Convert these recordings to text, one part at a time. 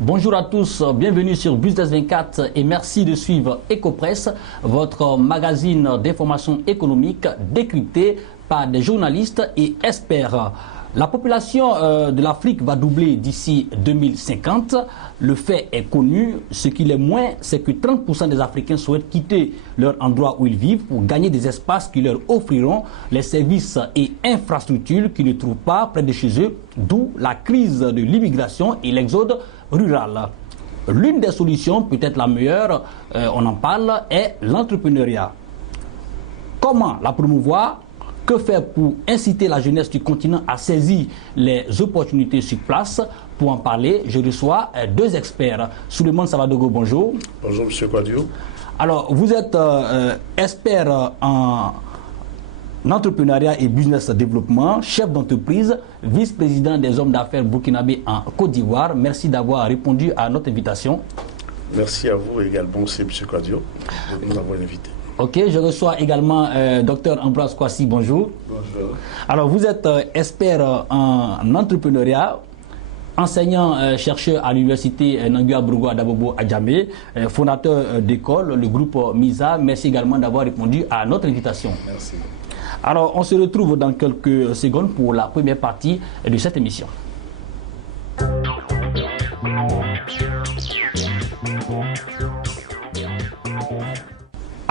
Bonjour à tous, bienvenue sur Business 24 et merci de suivre Ecopresse, votre magazine d'information économique décrypté par des journalistes et experts. La population de l'Afrique va doubler d'ici 2050. Le fait est connu. Ce qu'il est moins, c'est que 30% des Africains souhaitent quitter leur endroit où ils vivent pour gagner des espaces qui leur offriront les services et infrastructures qu'ils ne trouvent pas près de chez eux, d'où la crise de l'immigration et l'exode rural. L'une des solutions, peut-être la meilleure, on en parle, est l'entrepreneuriat. Comment la promouvoir ? Que faire pour inciter la jeunesse du continent à saisir les opportunités sur place? Pour en parler, je reçois deux experts. Souleymane Saladogo, bonjour. Bonjour, M. Quadio. Alors, vous êtes expert en entrepreneuriat et business développement, chef d'entreprise, vice-président des hommes d'affaires burkinabés en Côte d'Ivoire. Merci d'avoir répondu à notre invitation. Merci à vous également, M. Quadio, de nous avoir invités. Ok, je reçois également Dr Ambroise Kwasi, bonjour. Bonjour. Alors, vous êtes expert en entrepreneuriat, enseignant-chercheur à l'université Nangua Bourgoua d'Abobo à Djamé, fondateur d'école, le groupe MISA. Merci également d'avoir répondu à notre invitation. Merci. Alors, on se retrouve dans quelques secondes pour la première partie de cette émission.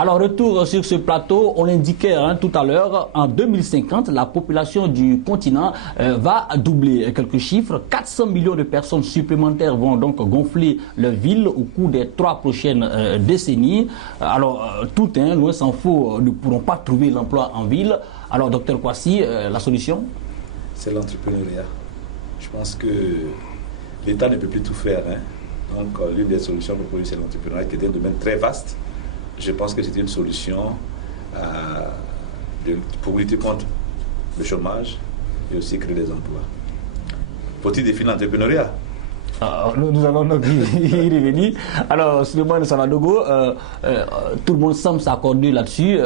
Alors, retour sur ce plateau, on l'indiquait tout à l'heure, en 2050, la population du continent va doubler. Quelques chiffres, 400 millions de personnes supplémentaires vont donc gonfler leur ville au cours des 3 prochaines décennies. Alors, tout, loin s'en faut, ne pourront pas trouver l'emploi en ville. Alors, docteur Kwasi, la solution? C'est l'entrepreneuriat. Je pense que l'État ne peut plus tout faire. Donc, l'une des solutions proposées, c'est l'entrepreneuriat, qui est un domaine très vaste. Je pense que c'est une solution pour lutter contre le chômage et aussi créer des emplois. Faut-il définir l'entrepreneuriat? Nous allons donc y revenir. Alors, Souleymane Saladogo, tout le monde semble s'accorder là-dessus.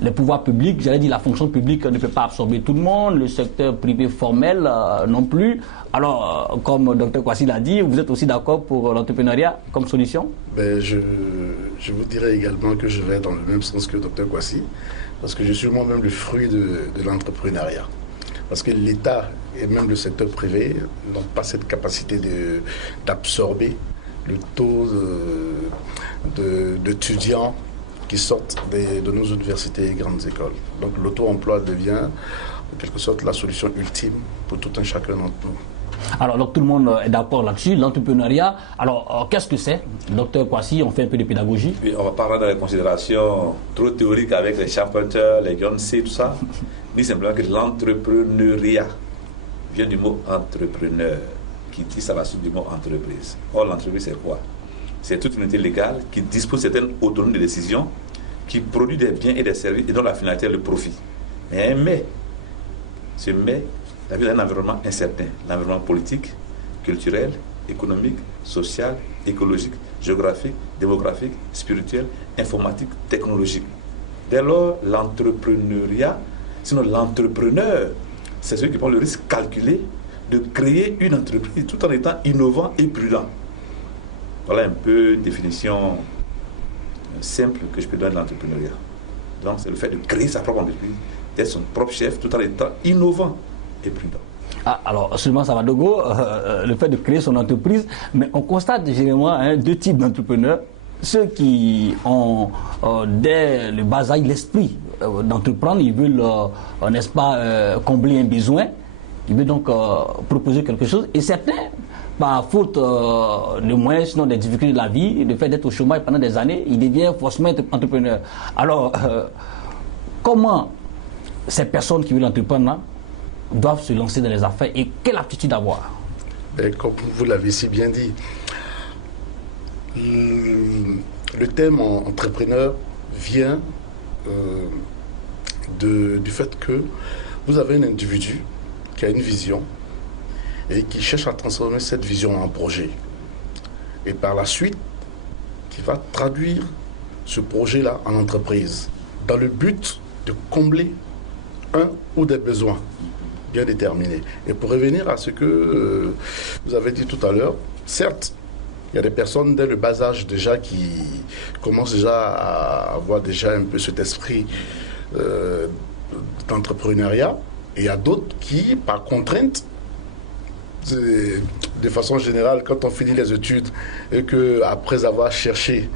Les pouvoirs publics, j'allais dire la fonction publique ne peut pas absorber tout le monde, le secteur privé formel non plus. Alors, comme Dr Kwasi l'a dit, vous êtes aussi d'accord pour l'entrepreneuriat comme solution? Je vous dirais également que je vais dans le même sens que Dr Kwasi, parce que je suis moi-même le fruit de l'entrepreneuriat. Parce que l'État et même le secteur privé n'ont pas cette capacité d'absorber le taux d'étudiants qui sortent de nos universités et grandes écoles. Donc l'auto-emploi devient en quelque sorte la solution ultime pour tout un chacun d'entre nous. Alors, donc, tout le monde est d'accord là-dessus, l'entrepreneuriat. Alors, qu'est-ce que c'est? Docteur Kwasi, on fait un peu de pédagogie. Oui, on va pas rentrer dans les considérations trop théoriques avec les Charpenter, les Beyoncé, tout ça. Ni simplement que l'entrepreneuriat vient du mot entrepreneur, qui tisse à la suite du mot entreprise. Or, l'entreprise, c'est quoi? C'est toute une unité légale qui dispose de certaines autonomies de décision, qui produit des biens et des services et dont la finalité est le profit. Mais, la vie est un environnement incertain, l'environnement politique, culturel, économique, social, écologique, géographique, démographique, spirituel, informatique, technologique. Dès lors, l'entrepreneuriat, sinon l'entrepreneur, c'est celui qui prend le risque calculé de créer une entreprise tout en étant innovant et prudent. Voilà un peu une définition simple que je peux donner de l'entrepreneuriat. Donc, c'est le fait de créer sa propre entreprise, d'être son propre chef tout en étant innovant et prudent. Alors, seulement Saladogo, le fait de créer son entreprise, mais on constate généralement deux types d'entrepreneurs. Ceux qui ont dès le bas âge l'esprit d'entreprendre, ils veulent, n'est-ce pas, combler un besoin, ils veulent donc proposer quelque chose. Et certains, par faute de moyens, sinon des difficultés de la vie, le fait d'être au chômage pendant des années, ils deviennent forcément entrepreneurs. Alors, comment ces personnes qui veulent entreprendre doivent se lancer dans les affaires et quelle aptitude avoir? Comme vous l'avez si bien dit, le thème entrepreneur vient du fait que vous avez un individu qui a une vision et qui cherche à transformer cette vision en projet. Et par la suite, qui va traduire ce projet-là en entreprise dans le but de combler un ou des besoins bien déterminés. Et pour revenir à ce que vous avez dit tout à l'heure, certes, il y a des personnes dès le bas âge déjà qui commencent déjà à avoir déjà un peu cet esprit d'entrepreneuriat. Et il y a d'autres qui, par contrainte, de façon générale, quand on finit les études et qu'après avoir cherché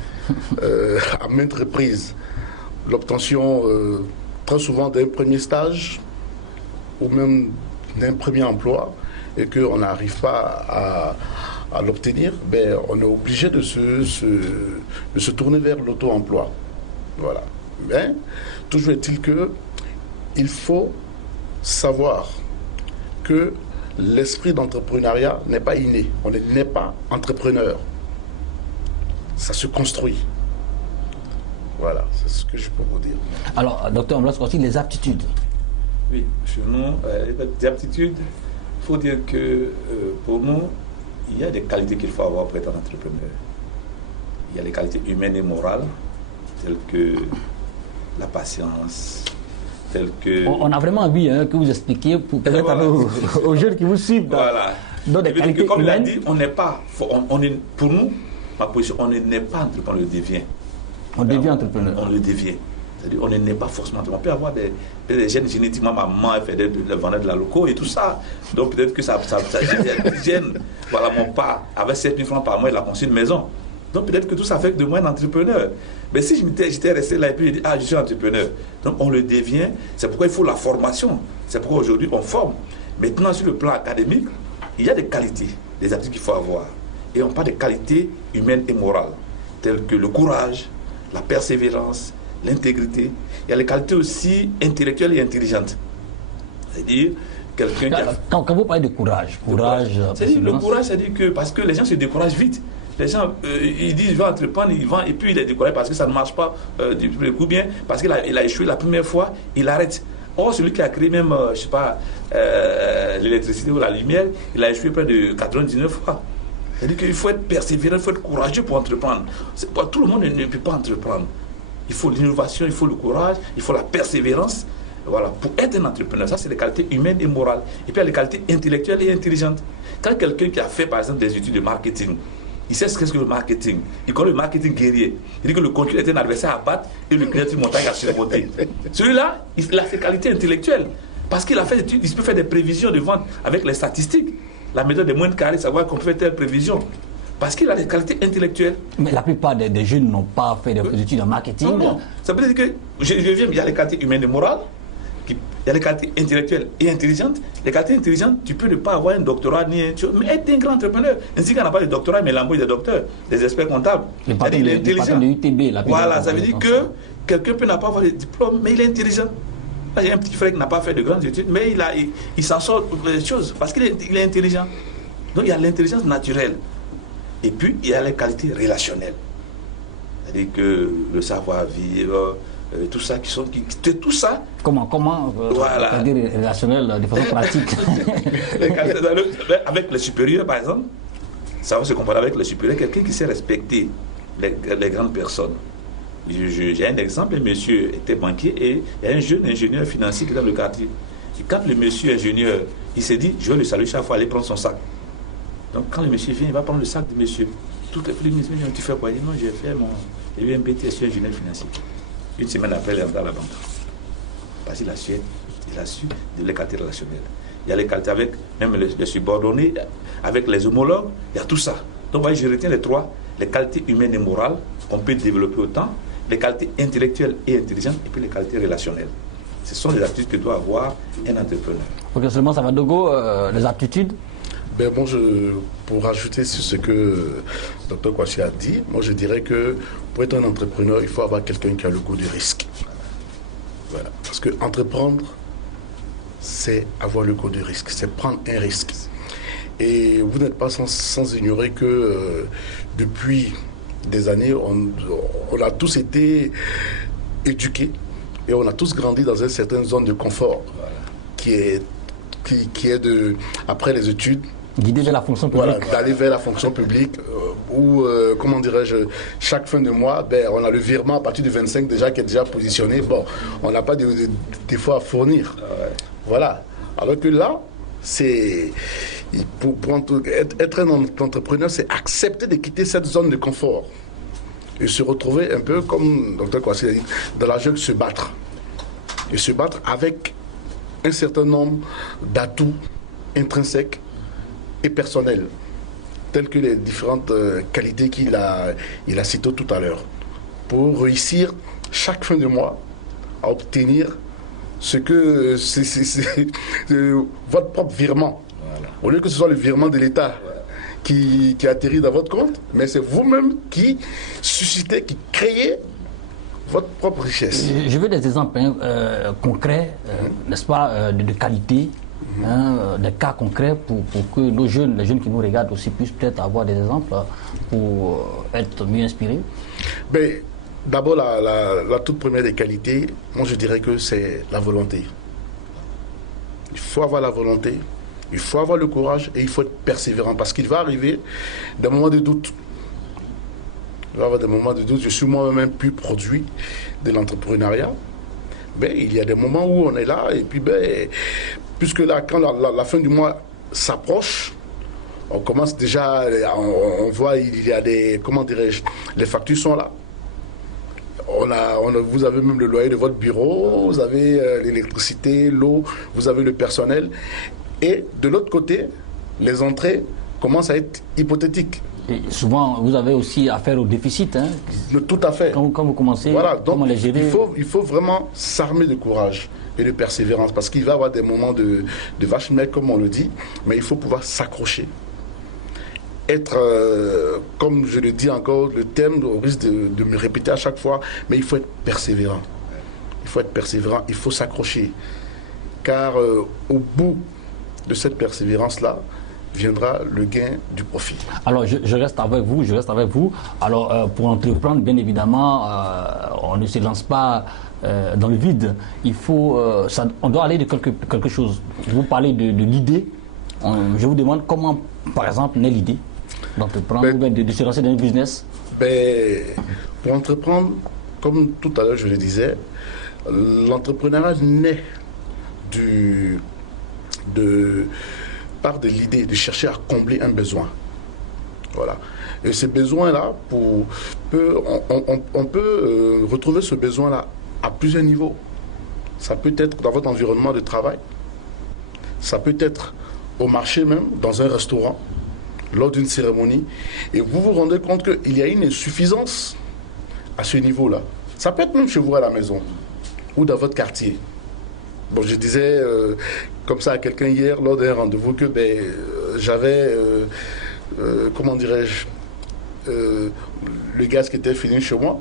à maintes reprises l'obtention très souvent d'un premier stage ou même d'un premier emploi et qu'on n'arrive pas à l'obtenir, ben, on est obligé de se tourner vers l'auto-emploi. Voilà. Mais toujours est-il qu'il faut savoir que l'esprit d'entrepreneuriat n'est pas inné. On n'est pas entrepreneur. Ça se construit. Voilà, c'est ce que je peux vous dire. Alors, docteur Ambroise Kossi, les aptitudes. Oui, chez nous, les aptitudes, il faut dire que pour nous, il y a des qualités qu'il faut avoir pour être un entrepreneur. Il y a les qualités humaines et morales, telles que la patience, telles que... On a vraiment envie que vous expliquiez pour permettre aux jeunes qui vous suivent dans des qualités comme humaines. Comme il a dit, on n'est pas... pour nous, ma position, on n'est pas entrepreneur, on le devient. On devient entrepreneur. On le devient. C'est-à-dire on n'est pas forcément entrepreneur. On peut avoir des gènes génétiquement, ma maman fait de vendre de la loco et tout ça. Donc peut-être que ça gêne. Voilà, mon père, avec 7 000 francs par mois, il a construit une maison. Donc peut-être que tout ça fait de moi un entrepreneur. Mais si j'étais resté là et puis je dis, ah, je suis entrepreneur. Donc on le devient. C'est pourquoi il faut la formation. C'est pourquoi aujourd'hui on forme. Maintenant, sur le plan académique, il y a des qualités, des aptitudes qu'il faut avoir. Et on parle des qualités humaines et morales, telles que le courage, la persévérance, l'intégrité. Il y a les qualités aussi intellectuelles et intelligentes. C'est-à-dire, quelqu'un qui a... Quand vous parlez de courage, c'est-à-dire le courage, c'est-à-dire que parce que les gens se découragent vite. Les gens, ils disent, je vais entreprendre, ils vendent, et puis il est découragé parce que ça ne marche pas du premier coup, bien, parce qu'il a échoué la première fois, il arrête. Or, celui qui a créé même, je ne sais pas, l'électricité ou la lumière, il a échoué près de 99 fois. C'est-à-dire qu'il faut être persévérant, il faut être courageux pour entreprendre. Tout le monde ne peut pas entreprendre. Il faut l'innovation, il faut le courage, il faut la persévérance. Voilà, pour être un entrepreneur, ça c'est les qualités humaines et morales. Et puis il y a les qualités intellectuelles et intelligentes. Quand quelqu'un qui a fait par exemple des études de marketing, il sait ce qu'est le marketing. Il connaît le marketing guerrier. Il dit que le concurrent est un adversaire à battre et le client est une montagne à surmonter. Celui-là, il a ses qualités intellectuelles. Parce qu'il a fait des études, il peut faire des prévisions de vente avec les statistiques. La méthode des moyennes carrées, savoir qu'on peut faire telle prévision. Parce qu'il a des qualités intellectuelles. Mais la plupart des jeunes n'ont pas fait des études en marketing. Non, non. Ça veut dire que, je viens, il y a les qualités humaines et morales, il y a les qualités intellectuelles et intelligentes. Les qualités intelligentes, tu peux ne pas avoir un doctorat ni un chose, mais être un grand entrepreneur. Ainsi qu'on n'a pas de doctorat, mais l'embauche des docteurs, des experts comptables. Les patents de UTB. Voilà, ça veut dire que quelqu'un peut ne pas avoir de diplôme, mais il est intelligent. Là, j'ai un petit frère qui n'a pas fait de grandes études, mais il s'en sort des choses parce qu'il est intelligent. Donc il y a l'intelligence naturelle. Et puis il y a les qualités relationnelles. C'est-à-dire que le savoir-vivre, tout ça tout ça. Comment voilà. C'est-à-dire relationnel de façon pratique. Avec les supérieurs, par exemple, ça va se comparer avec les supérieurs, quelqu'un qui sait respecter les grandes personnes. J'ai un exemple, un monsieur était banquier et il y a un jeune ingénieur financier qui est dans le quartier. Et quand le monsieur ingénieur, il s'est dit, je vais le saluer chaque fois, aller prendre son sac. Donc quand le monsieur vient, il va prendre le sac du monsieur. Toutes les filles me disent, tu fais quoi? Il dit, non, j'ai fait mon UMBT, je suis ingénieur financier. Une semaine après, il est entré à la banque. Parce qu'il a su les qualités relationnelles. Il y a les qualités avec même les subordonnés, avec les homologues, il y a tout ça. Donc voyez, je retiens les trois, les qualités humaines et morales qu'on peut développer autant, les qualités intellectuelles et intelligentes, et puis les qualités relationnelles. Ce sont les aptitudes que doit avoir un entrepreneur. Ok, seulement ça va de go, les aptitudes. Ben bon, pour rajouter sur ce que Dr Kouassi a dit, moi je dirais que pour être un entrepreneur, il faut avoir quelqu'un qui a le goût du risque. Voilà. Parce que entreprendre, c'est avoir le goût du risque, c'est prendre un risque. Et vous n'êtes pas sans ignorer que depuis des années, on a tous été éduqués et on a tous grandi dans une certaine zone de confort qui est de, après les études, guider vers la fonction publique. Voilà, d'aller vers la fonction publique où, comment dirais-je, chaque fin de mois, on a le virement à partir du 25 déjà qui est déjà positionné. Bon, on n'a pas d'efforts à fournir. Voilà. Alors que là, être un entrepreneur, c'est accepter de quitter cette zone de confort et se retrouver un peu comme Dr Kwasi a dit, dans la jungle, se battre. Et se battre avec un certain nombre d'atouts intrinsèques et personnels, tels que les différentes qualités qu'il a citées tout à l'heure, pour réussir chaque fin de mois à obtenir ce que c'est votre propre virement. Voilà. Au lieu que ce soit le virement de l'État qui atterrit dans votre compte, mais c'est vous-même qui suscitez, qui créez votre propre richesse. Je veux des exemples concrets, n'est-ce pas, de qualité, des cas concrets pour que les jeunes qui nous regardent aussi puissent peut-être avoir des exemples pour être mieux inspirés. Ben, d'abord, la toute première des qualités, moi je dirais que c'est la volonté. Il faut avoir la volonté, il faut avoir le courage et il faut être persévérant parce qu'il va arriver des moments de doute. Il va y avoir des moments de doute. Je suis moi-même plus produit de l'entrepreneuriat. Ben, il y a des moments où on est là et puis puisque là, quand la fin du mois s'approche, on commence déjà, on voit, il y a des, comment dirais-je, les factures sont là. Vous avez même le loyer de votre bureau, vous avez l'électricité, l'eau, vous avez le personnel. Et de l'autre côté, les entrées commencent à être hypothétiques. Et souvent, vous avez aussi affaire au déficit. Hein, tout à fait. Quand vous commencez, voilà, donc, comment les gérer? Il faut vraiment s'armer de courage et de persévérance parce qu'il va y avoir des moments de vache maigre, comme on le dit, mais il faut pouvoir s'accrocher. Être, comme je le dis encore, le thème au risque de me répéter à chaque fois, mais il faut être persévérant. Il faut être persévérant, il faut s'accrocher. Car au bout de cette persévérance-là, viendra le gain du profit. Alors, je reste avec vous. Alors, pour entreprendre, bien évidemment, on ne se lance pas dans le vide. Il faut, on doit aller de quelque chose. Vous parlez de l'idée. Je vous demande comment, par exemple, naît l'idée d'entreprendre ou de se lancer dans un business. Pour entreprendre, comme tout à l'heure je le disais, l'entrepreneuriat naît part de l'idée de chercher à combler un besoin. Voilà. Et ces besoins-là, on peut retrouver ce besoin-là à plusieurs niveaux. Ça peut être dans votre environnement de travail, ça peut être au marché même, dans un restaurant, lors d'une cérémonie, et vous vous rendez compte qu'il y a une insuffisance à ce niveau-là. Ça peut être même chez vous à la maison ou dans votre quartier. Bon, je disais comme ça à quelqu'un hier lors d'un rendez-vous que j'avais, comment dirais-je, le gaz qui était fini chez moi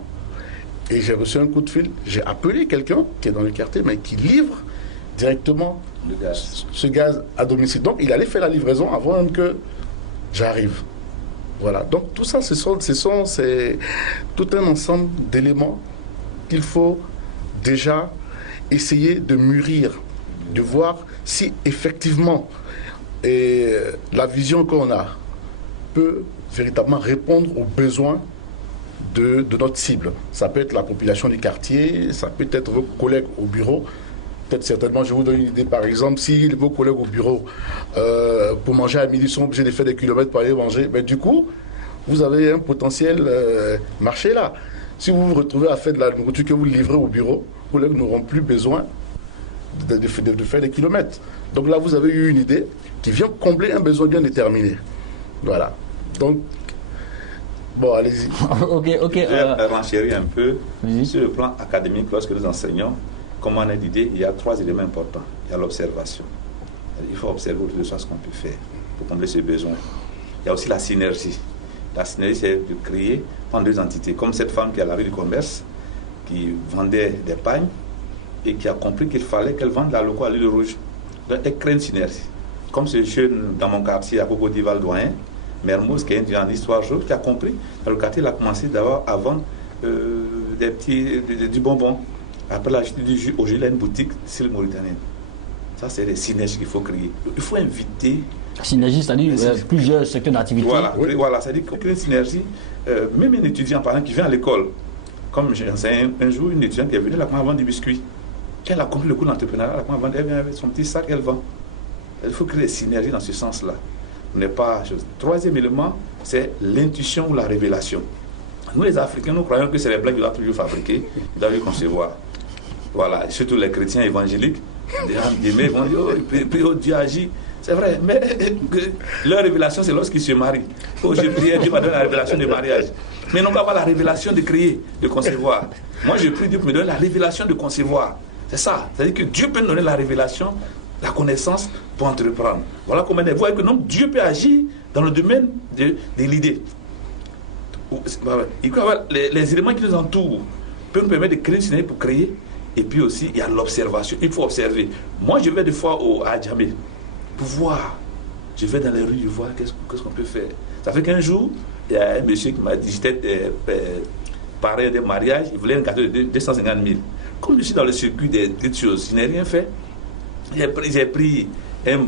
et j'ai reçu un coup de fil. J'ai appelé quelqu'un qui est dans le quartier mais qui livre directement ce gaz à domicile. Donc il allait faire la livraison avant même que j'arrive. Voilà. Donc tout ça, c'est tout un ensemble d'éléments qu'il faut déjà essayer de mûrir, de voir si effectivement la vision qu'on a peut véritablement répondre aux besoins de notre cible. Ça peut être la population du quartier, ça peut être vos collègues au bureau. Peut-être certainement, je vous donne une idée, par exemple, si vos collègues au bureau, pour manger à midi, sont obligés de faire des kilomètres pour aller manger, mais du coup, vous avez un potentiel marché là. Si vous vous retrouvez à faire de la nourriture que vous livrez au bureau, vos collègues n'auront plus besoin de faire des kilomètres. Donc là, vous avez eu une idée qui vient combler un besoin bien déterminé. Voilà. Donc, bon, allez-y. Ok. Je vais renchérir un peu sur le plan académique. Lorsque nous enseignons comment on a l'idée, il y a 3 éléments importants. Il y a l'observation. Il faut observer autour de soi ce qu'on peut faire pour combler ce besoin. Il y a aussi la synergie. La synergie, c'est de créer entre 2 entités. Comme cette femme qui est à la rue du commerce, qui vendait des pagnes et qui a compris qu'il fallait qu'elle vende la loco à l'huile rouge. Donc, elle crée une synergie. Comme ce jeune dans mon quartier à Coco d'Ival Doyen, Mermoz, qui est étudiant en histoire qui a compris, dans le quartier, il a commencé à vendre du bonbon. Après la chute du jus, aujourd'hui, il a une boutique style mauritanienne. Ça, c'est des synergies qu'il faut créer. Donc, il faut inviter. Synergie, c'est-à-dire plusieurs secteurs d'activité. Voilà, c'est-à-dire qu'on crée une synergie. Même un étudiant, par exemple, qui vient à l'école, comme j'enseigne un jour, une étudiante qui est venue, elle a commencé à vendre des biscuits. Elle a compris le coût de l'entrepreneuriat, elle a commencé à vendre, elle vient avec son petit sac, elle vend. Il faut créer des synergies dans ce sens-là. Troisième élément, c'est l'intuition ou la révélation. Nous, les Africains, nous croyons que c'est les Blancs qui doivent toujours fabriquer, qui doivent concevoir. Voilà, surtout les chrétiens évangéliques, ils vont dire, oh, Dieu agit. C'est vrai, mais leur révélation, c'est lorsqu'ils se marient. Oh, je prie, Dieu m'a donné la révélation du mariage. Mais non pas avoir la révélation de créer, de concevoir. Moi, je prie Dieu pour me donner la révélation de concevoir. C'est ça. C'est-à-dire que Dieu peut nous donner la révélation, la connaissance pour entreprendre. Voilà comment vous voyez que non, Dieu peut agir dans le domaine de l'idée. Il peut avoir les éléments qui nous entourent peuvent nous permettre de créer une synergie pour créer. Et puis aussi, il y a l'observation. Il faut observer. Moi, je vais des fois à Djamé pour voir. Je vais dans les rues, je vois qu'est-ce qu'on peut faire. Ça fait qu'un jour, il y a un monsieur qui m'a dit, j'étais parrain d'un mariage, il voulait un gâteau de 250 000. Comme je suis dans le circuit des choses, je n'ai rien fait. J'ai pris un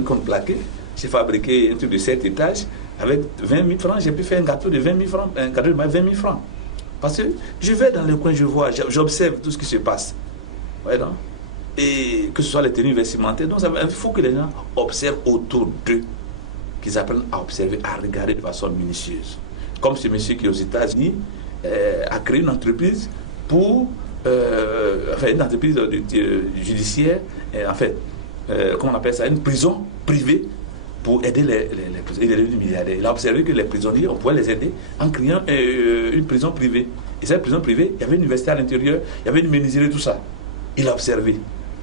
compte plaqué, j'ai fabriqué un truc de 7 étages, avec 20 000 francs, j'ai pu faire un gâteau de 20 000 francs, un gâteau de 20 000 francs. Parce que je vais dans le coin, je vois, j'observe tout ce qui se passe. Ouais, non? Et que ce soit les tenues vestimentaires. Donc, il faut que les gens observent autour d'eux, qu'ils apprennent à observer, à regarder de façon minutieuse. Comme ce monsieur qui est aux États-Unis a créé une entreprise pour, une entreprise judiciaire, comment on appelle ça, une prison privée pour aider les prisonniers. Il est devenu milliardaire. Il a observé que les prisonniers, on pouvait les aider en créant une prison privée. Et cette prison privée, il y avait une université à l'intérieur, il y avait une menuiserie, tout ça. Il a observé.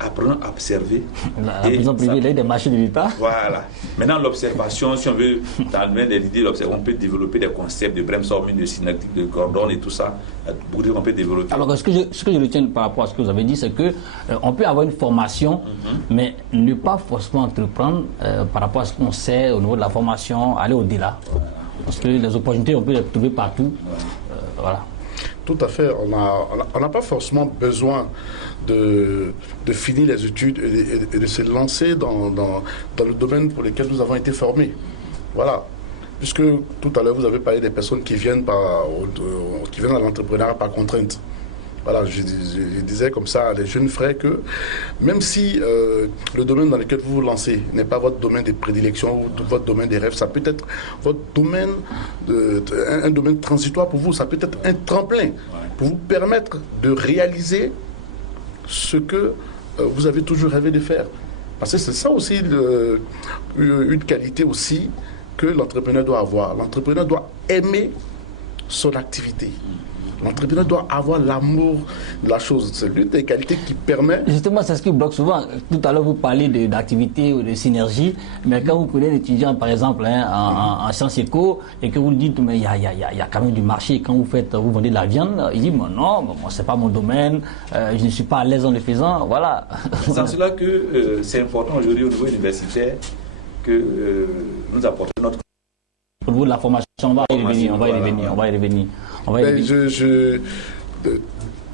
Apprenons à observer. La prison privée, il y a des marchés de l'État. Voilà. Maintenant, l'observation, si on veut, dans le domaine de l'idée, on peut développer des concepts de brainstorming, de synaptique, de Gordon et tout ça. Beaucoup de choses qu'on peut développer. Alors, ce que je retiens par rapport à ce que vous avez dit, c'est qu'on peut avoir une formation, mais ne pas forcément entreprendre par rapport à ce qu'on sait au niveau de la formation, aller au-delà. Parce que les opportunités, on peut les trouver partout. Voilà. Tout à fait. On n'a pas forcément besoin de finir les études et de se lancer dans le domaine pour lequel nous avons été formés. Voilà. Puisque tout à l'heure, vous avez parlé des personnes qui viennent à l'entrepreneuriat par contrainte. Voilà, je disais comme ça à des jeunes frères que même si le domaine dans lequel vous vous lancez n'est pas votre domaine de prédilection ou votre domaine des rêves, ça peut être votre domaine, un domaine transitoire pour vous, ça peut être un tremplin pour vous permettre de réaliser ce que vous avez toujours rêvé de faire. Parce que c'est ça aussi une qualité aussi que l'entrepreneur doit avoir. L'entrepreneur doit aimer son activité. L'entrepreneur doit avoir l'amour de la chose. C'est l'une des qualités qui permet... Justement, c'est ce qui bloque souvent. Tout à l'heure, vous parlez d'activité ou de synergie, mais quand vous prenez un étudiant, par exemple, en sciences éco, et que vous lui dites, mais il y a quand même du marché, quand vous vendez de la viande, il dit, non, c'est pas mon domaine, je ne suis pas à l'aise en le faisant, voilà. C'est en cela que c'est important aujourd'hui au niveau universitaire que nous apportons notre... Au niveau de la formation, on va y revenir.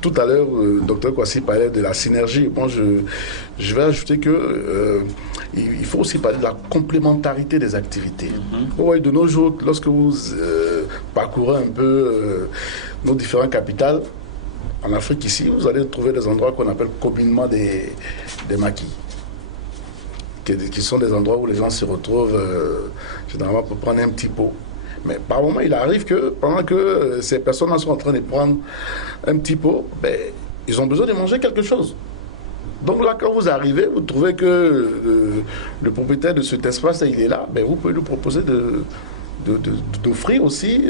Tout à l'heure, Dr Kwasi parlait de la synergie. Bon, je vais ajouter que il faut aussi parler de la complémentarité des activités. Ouais, de nos jours, lorsque vous parcourez un peu nos différentes capitales, en Afrique ici, vous allez trouver des endroits qu'on appelle communément des maquis, qui sont des endroits où les gens se retrouvent généralement pour prendre un petit pot. Mais par moment, il arrive que pendant que ces personnes sont en train de prendre un petit pot, ils ont besoin de manger quelque chose. Donc là, quand vous arrivez, vous trouvez que le propriétaire de cet espace, il est là, vous pouvez lui proposer d'offrir aussi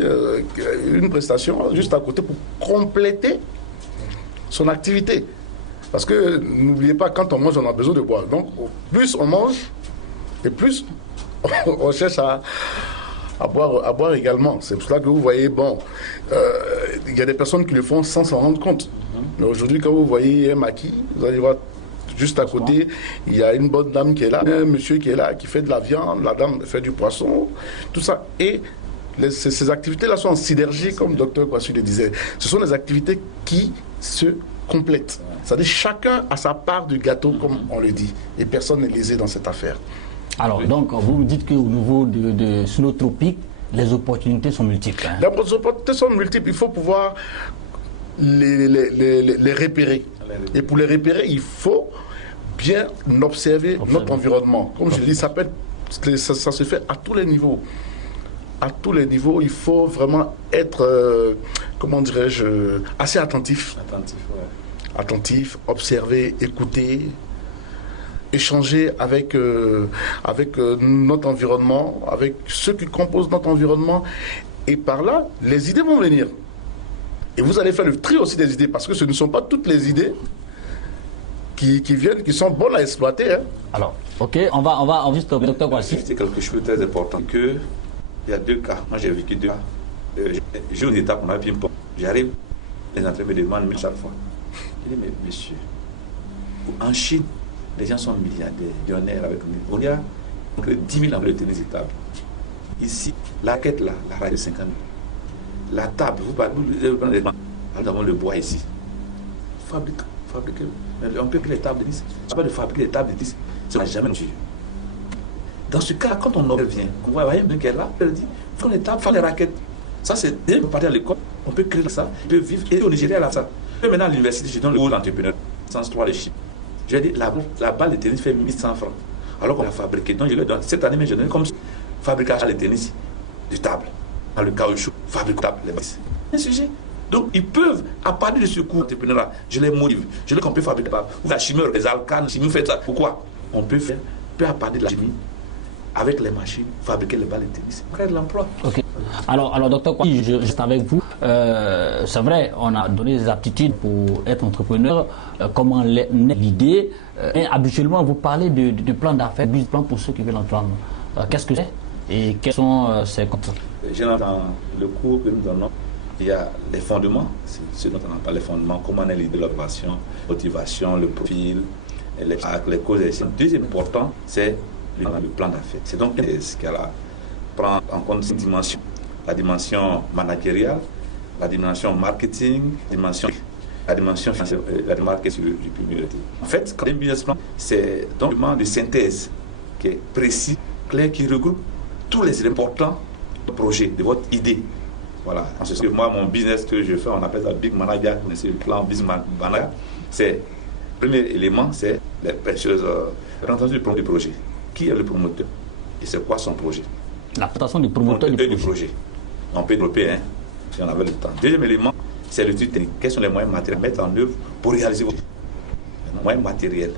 une prestation juste à côté pour compléter son activité. Parce que n'oubliez pas, quand on mange, on a besoin de boire. Donc, plus on mange, et plus on cherche à boire également. C'est pour cela que vous voyez, il y a des personnes qui le font sans s'en rendre compte. Mais aujourd'hui, quand vous voyez un maquis, vous allez voir juste à côté, il y a une bonne dame qui est là, un monsieur qui est là, qui fait de la viande, la dame fait du poisson, tout ça. Et ces activités-là sont en synergie, comme Dr Kwasi le disait. Ce sont des activités qui se complètent. C'est-à-dire chacun a sa part du gâteau, comme on le dit. Et personne n'est lésé dans cette affaire. Alors, donc, vous me dites qu'au niveau sous nos tropiques, les opportunités sont multiples. Les opportunités sont multiples. Il faut pouvoir les repérer. Et pour les repérer, il faut bien observer notre environnement. Comme je dis, ça se fait à tous les niveaux. À tous les niveaux, il faut vraiment être, comment dirais-je, assez attentif. Attentif, observer, écouter, échanger avec notre environnement, avec ceux qui composent notre environnement. Et par là, les idées vont venir. Et vous allez faire le tri aussi des idées, parce que ce ne sont pas toutes les idées qui viennent, qui sont bonnes à exploiter. Hein. Alors, ok, on va juste au docteur Kwasi. C'est quelque chose de très important. Il y a 2 cas. Moi, j'ai vécu 2 cas. J'ai une étape, on a ping-pong. J'arrive, les entraîneurs me demandent chaque fois. Je dis, mais monsieur, en Chine, les gens sont millionnaires avec nous. On y a 10 000 emplois de tennis de table. Ici, la raquette là, la raquette de 50 000. La table, vous nous avons le bois ici. Fabriquer. On peut créer les tables de tennis. On ne peut pas fabriquer les tables de tennis. Ça n'a jamais marché. Dans ce cas, quand on vient, on voit bien qu'elle est là, elle dit, faire les tables, faire les raquettes. Ça, c'est dès qu'on peut partir à l'école, on peut créer ça, on peut vivre. Et au Nigeria, là, ça. Et maintenant, à l'université, je donne le haut d'entrepreneur, sans 3 les chiffres. Je lui ai dit, la balle de tennis fait 1100 francs. Alors qu'on l'a fabriqué. Donc, je lui donne cette année, mais je donne comme fabrication de tennis, de table, dans le caoutchouc, fabrique table, les bases. Un sujet. Donc, ils peuvent, à partir de ce cours d'entrepreneur, je les motive, je les qu'on peut fabriquer des ou la chimie, les alcanes, si nous faites ça. Pourquoi? On peut faire, à partir de la chimie, avec les machines, fabriquer les balles de tennis, créer de l'emploi. Ok. Alors, docteur, je reste avec vous. C'est vrai, on a donné des aptitudes pour être entrepreneur. Comment naît l'idée? Habituellement, vous parlez de plan d'affaires, business plan pour ceux qui veulent entendre. Qu'est-ce que c'est et quels sont ces comptes? Généralement, dans le cours que nous donnons, il y a les fondements, c'est ce dont on parle, les fondements, comment naît l'idée de l'opération, motivation, le profil, les causes. Le deuxième important, c'est le plan d'affaires. C'est donc ce qu'elle prend en compte cette dimension, la dimension managériale, la dimension marketing, la dimension financière, la dimension du public. En fait, quand un business plan, c'est donc un document de synthèse qui est précis, clair, qui regroupe tous les importants projets de votre idée. Voilà. Parce que moi, mon business que je fais, on appelle ça Big Manager, vous connaissez le plan Business Manager. C'est le premier élément, c'est les précieuses présentation du projet. Qui est le promoteur et c'est quoi son projet? La présentation du promoteur du projet. On peut développer, hein, si on avait le temps. Deuxième élément, c'est l'étude technique. Quels sont les moyens matériels à mettre en œuvre pour réaliser vos moyens matériels?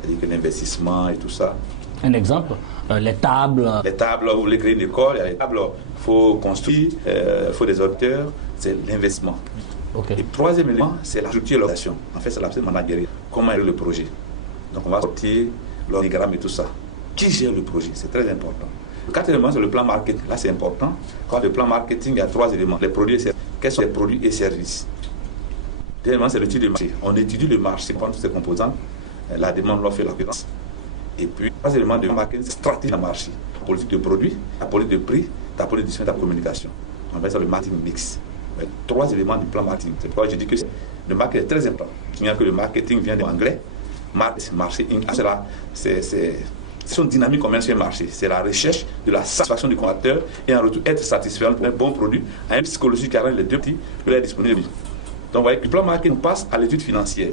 C'est-à-dire que l'investissement et tout ça. Un exemple, les tables. Les tables, vous voulez créer une école, il y a les tables, il faut construire, il faut des auteurs, c'est l'investissement. Okay. Et troisième élément, c'est la structure et l'organisation. En fait, c'est l'aspect managérial. Comment est le projet? Donc, on va sortir l'organigramme et tout ça. Qui gère le projet? C'est très important. Le quatrième élément, c'est le plan marketing. Là, c'est important. Quand le plan marketing, il y a 3 éléments. Les produits et services. Quels sont les produits et services? Deuxièmement, c'est l'étude du marché. On étudie le marché, on prend toutes ces composantes, la demande, l'offre et la concurrence. Et puis, 3 éléments de marketing, c'est stratégie de marché. La politique de produit, la politique de prix, la politique de distribution, la communication. On appelle ça le marketing mix. 3 éléments du plan marketing. C'est pourquoi je dis que le marketing est très important. Il n'y a que le marketing vient de l'anglais. Marché, c'est une dynamique commerciale marché. C'est la recherche de la satisfaction du consommateur et en retour être satisfait pour un bon produit à un psychologie qui rend les deux petits de l'air disponible. Donc, vous voyez que le plan marketing passe à l'étude financière.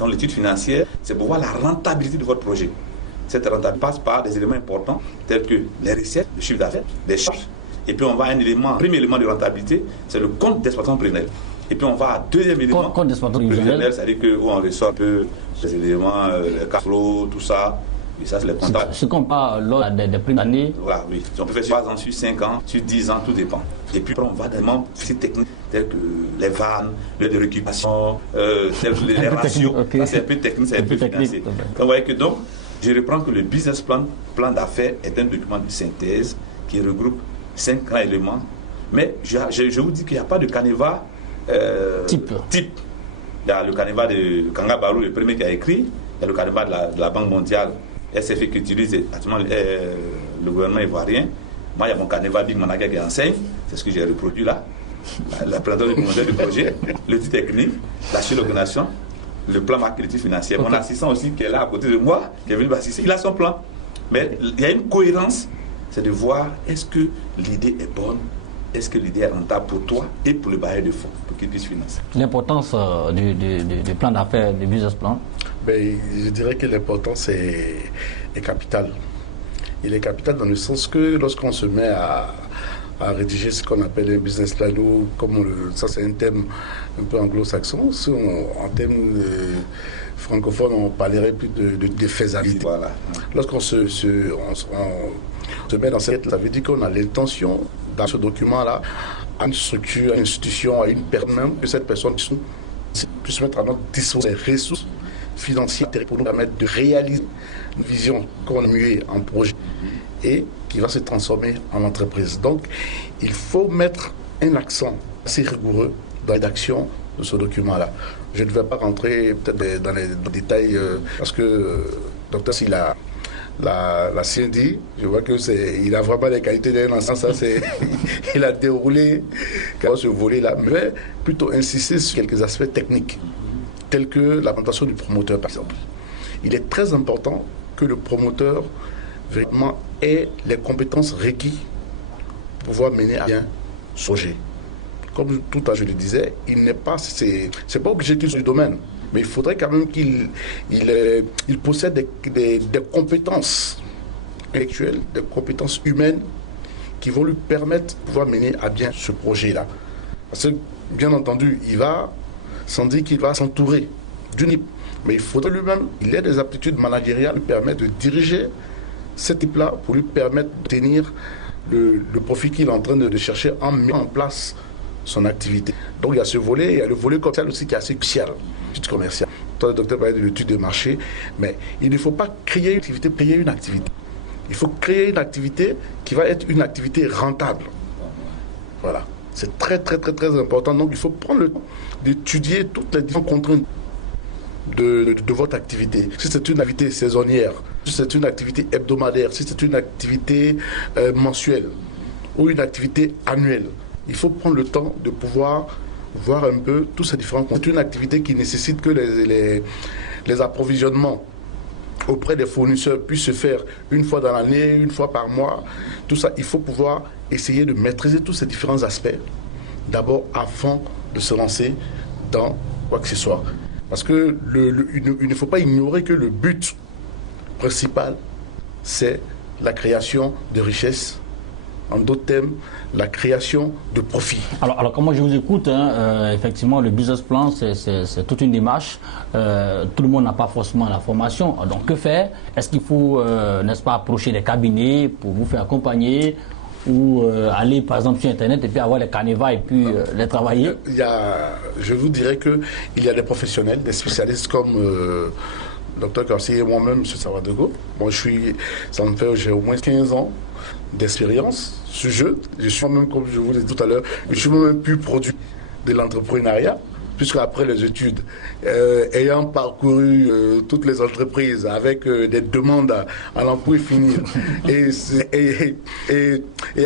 Donc, l'étude financière, c'est pour voir la rentabilité de votre projet. Cette rentabilité passe par des éléments importants tels que les recettes, le chiffre d'affaires, les charges. Et puis, on va à un premier élément de rentabilité, c'est le compte d'exploitation prévisionnel. Et puis, on va à deuxième élément, compte d'exploitation prévisionnel, c'est-à-dire où on ressort un peu les éléments, le cash flow, tout ça. Et ça, c'est les comptables. Ce qu'on parle lors des premières années. Voilà, oui. On peut faire sur 3 ans, sur 5 ans, sur 10 ans, tout dépend. Et puis, on va dans des éléments techniques, tels que les vannes, les récupération, les ratios. Okay. Ça, c'est un peu technique, c'est un peu financier. Donc, vous voyez que donc, je reprends que le business plan d'affaires, est un document de synthèse qui regroupe 5 grands éléments. Mais je vous dis qu'il n'y a pas de canevas type. Il y a le canevas de Kanga Barou, le premier qui a écrit. Il y a le canevas de la Banque mondiale, SFI, qui utilise actuellement le gouvernement ivoirien. Moi, il y a mon canevas Big Manager qui enseigne. C'est ce que j'ai reproduit là. La présentation du projet, l'étude technique, la chaîne d'organisation, le plan marketing financier. Okay. Mon assistant aussi qui est là à côté de moi, qui est venu m'assister, il a son plan. Mais il y a une cohérence, c'est de voir est-ce que l'idée est bonne, est-ce que l'idée est rentable pour toi et pour le bailleur de fonds, pour qu'il puisse financer. L'importance du plan d'affaires, du business plan. Je dirais que l'importance est capital. Il est capital dans le sens que lorsqu'on se met à rédiger ce qu'on appelle un business plan, ça c'est un thème un peu anglo-saxon, en termes francophones on parlerait plus de faisabilité. Voilà. Lorsqu'on se met dans cette, ça veut dire qu'on a l'intention dans ce document-là, à une structure, à une institution, à une personne même, que cette personne puisse mettre à notre disposition des ressources financières pour nous permettre de réaliser une vision qu'on a muée en projet et qui va se transformer en entreprise. Donc, il faut mettre un accent assez rigoureux dans la rédaction de ce document-là. Je ne vais pas rentrer peut-être dans les détails parce que docteur, s'il a la CND, je vois qu'il a vraiment les qualités d'un enseignant, ça il a déroulé ce volet-là, mais plutôt insister sur quelques aspects techniques, tels que la présentation du promoteur, par exemple. Il est très important que le promoteur vraiment ait les compétences requises pour pouvoir mener à bien ce projet. Comme tout à l'heure je le disais, c'est pas obligé qu'il soit du domaine, mais il faudrait quand même qu'il possède des compétences intellectuelles, des compétences humaines qui vont lui permettre de pouvoir mener à bien ce projet-là. Parce que, bien entendu, il va, sans dire qu'il va s'entourer d'une équipe, mais il faudrait lui-même, il ait des aptitudes managériales qui lui permettent de diriger cette équipe-là pour lui permettre de tenir le profit qu'il est en train de chercher en mettant en place son activité. Donc il y a ce volet, il y a le volet commercial aussi qui est assez crucial, l'étude commerciale. Toi, le docteur parlait de l'étude de marché, mais il ne faut pas créer une activité, Il faut créer une activité qui va être une activité rentable. Voilà. C'est très, très, très, très important. Donc il faut prendre le temps d'étudier toutes les différentes contraintes de votre activité. Si c'est une activité saisonnière, si c'est une activité hebdomadaire, si c'est une activité mensuelle ou une activité annuelle, il faut prendre le temps de pouvoir voir un peu tous ces différents contraintes. C'est une activité qui nécessite que les approvisionnements auprès des fournisseurs puissent se faire une fois dans l'année, une fois par mois. Tout ça, il faut pouvoir essayer de maîtriser tous ces différents aspects d'abord avant de se lancer dans quoi que ce soit. Parce que il ne faut pas ignorer que le but principal, c'est la création de richesses. En d'autres termes, la création de profit. Alors comment je vous écoute, effectivement, le business plan, c'est toute une démarche. Tout le monde n'a pas forcément la formation. Donc, que faire? Est-ce qu'il faut, n'est-ce pas, approcher des cabinets pour vous faire accompagner ou aller, par exemple, sur Internet et puis avoir les canevas et puis les travailler? Je vous dirais qu'il y a des professionnels, des spécialistes comme Dr Garcia et moi-même, M. Sawadogo. Moi, j'ai au moins 15 ans d'expérience sur jeu. Je suis moi-même, comme je vous l'ai dit tout à l'heure, je suis moi-même plus produit de l'entrepreneuriat, puisque après les études, ayant parcouru toutes les entreprises avec des demandes à l'emploi finir, et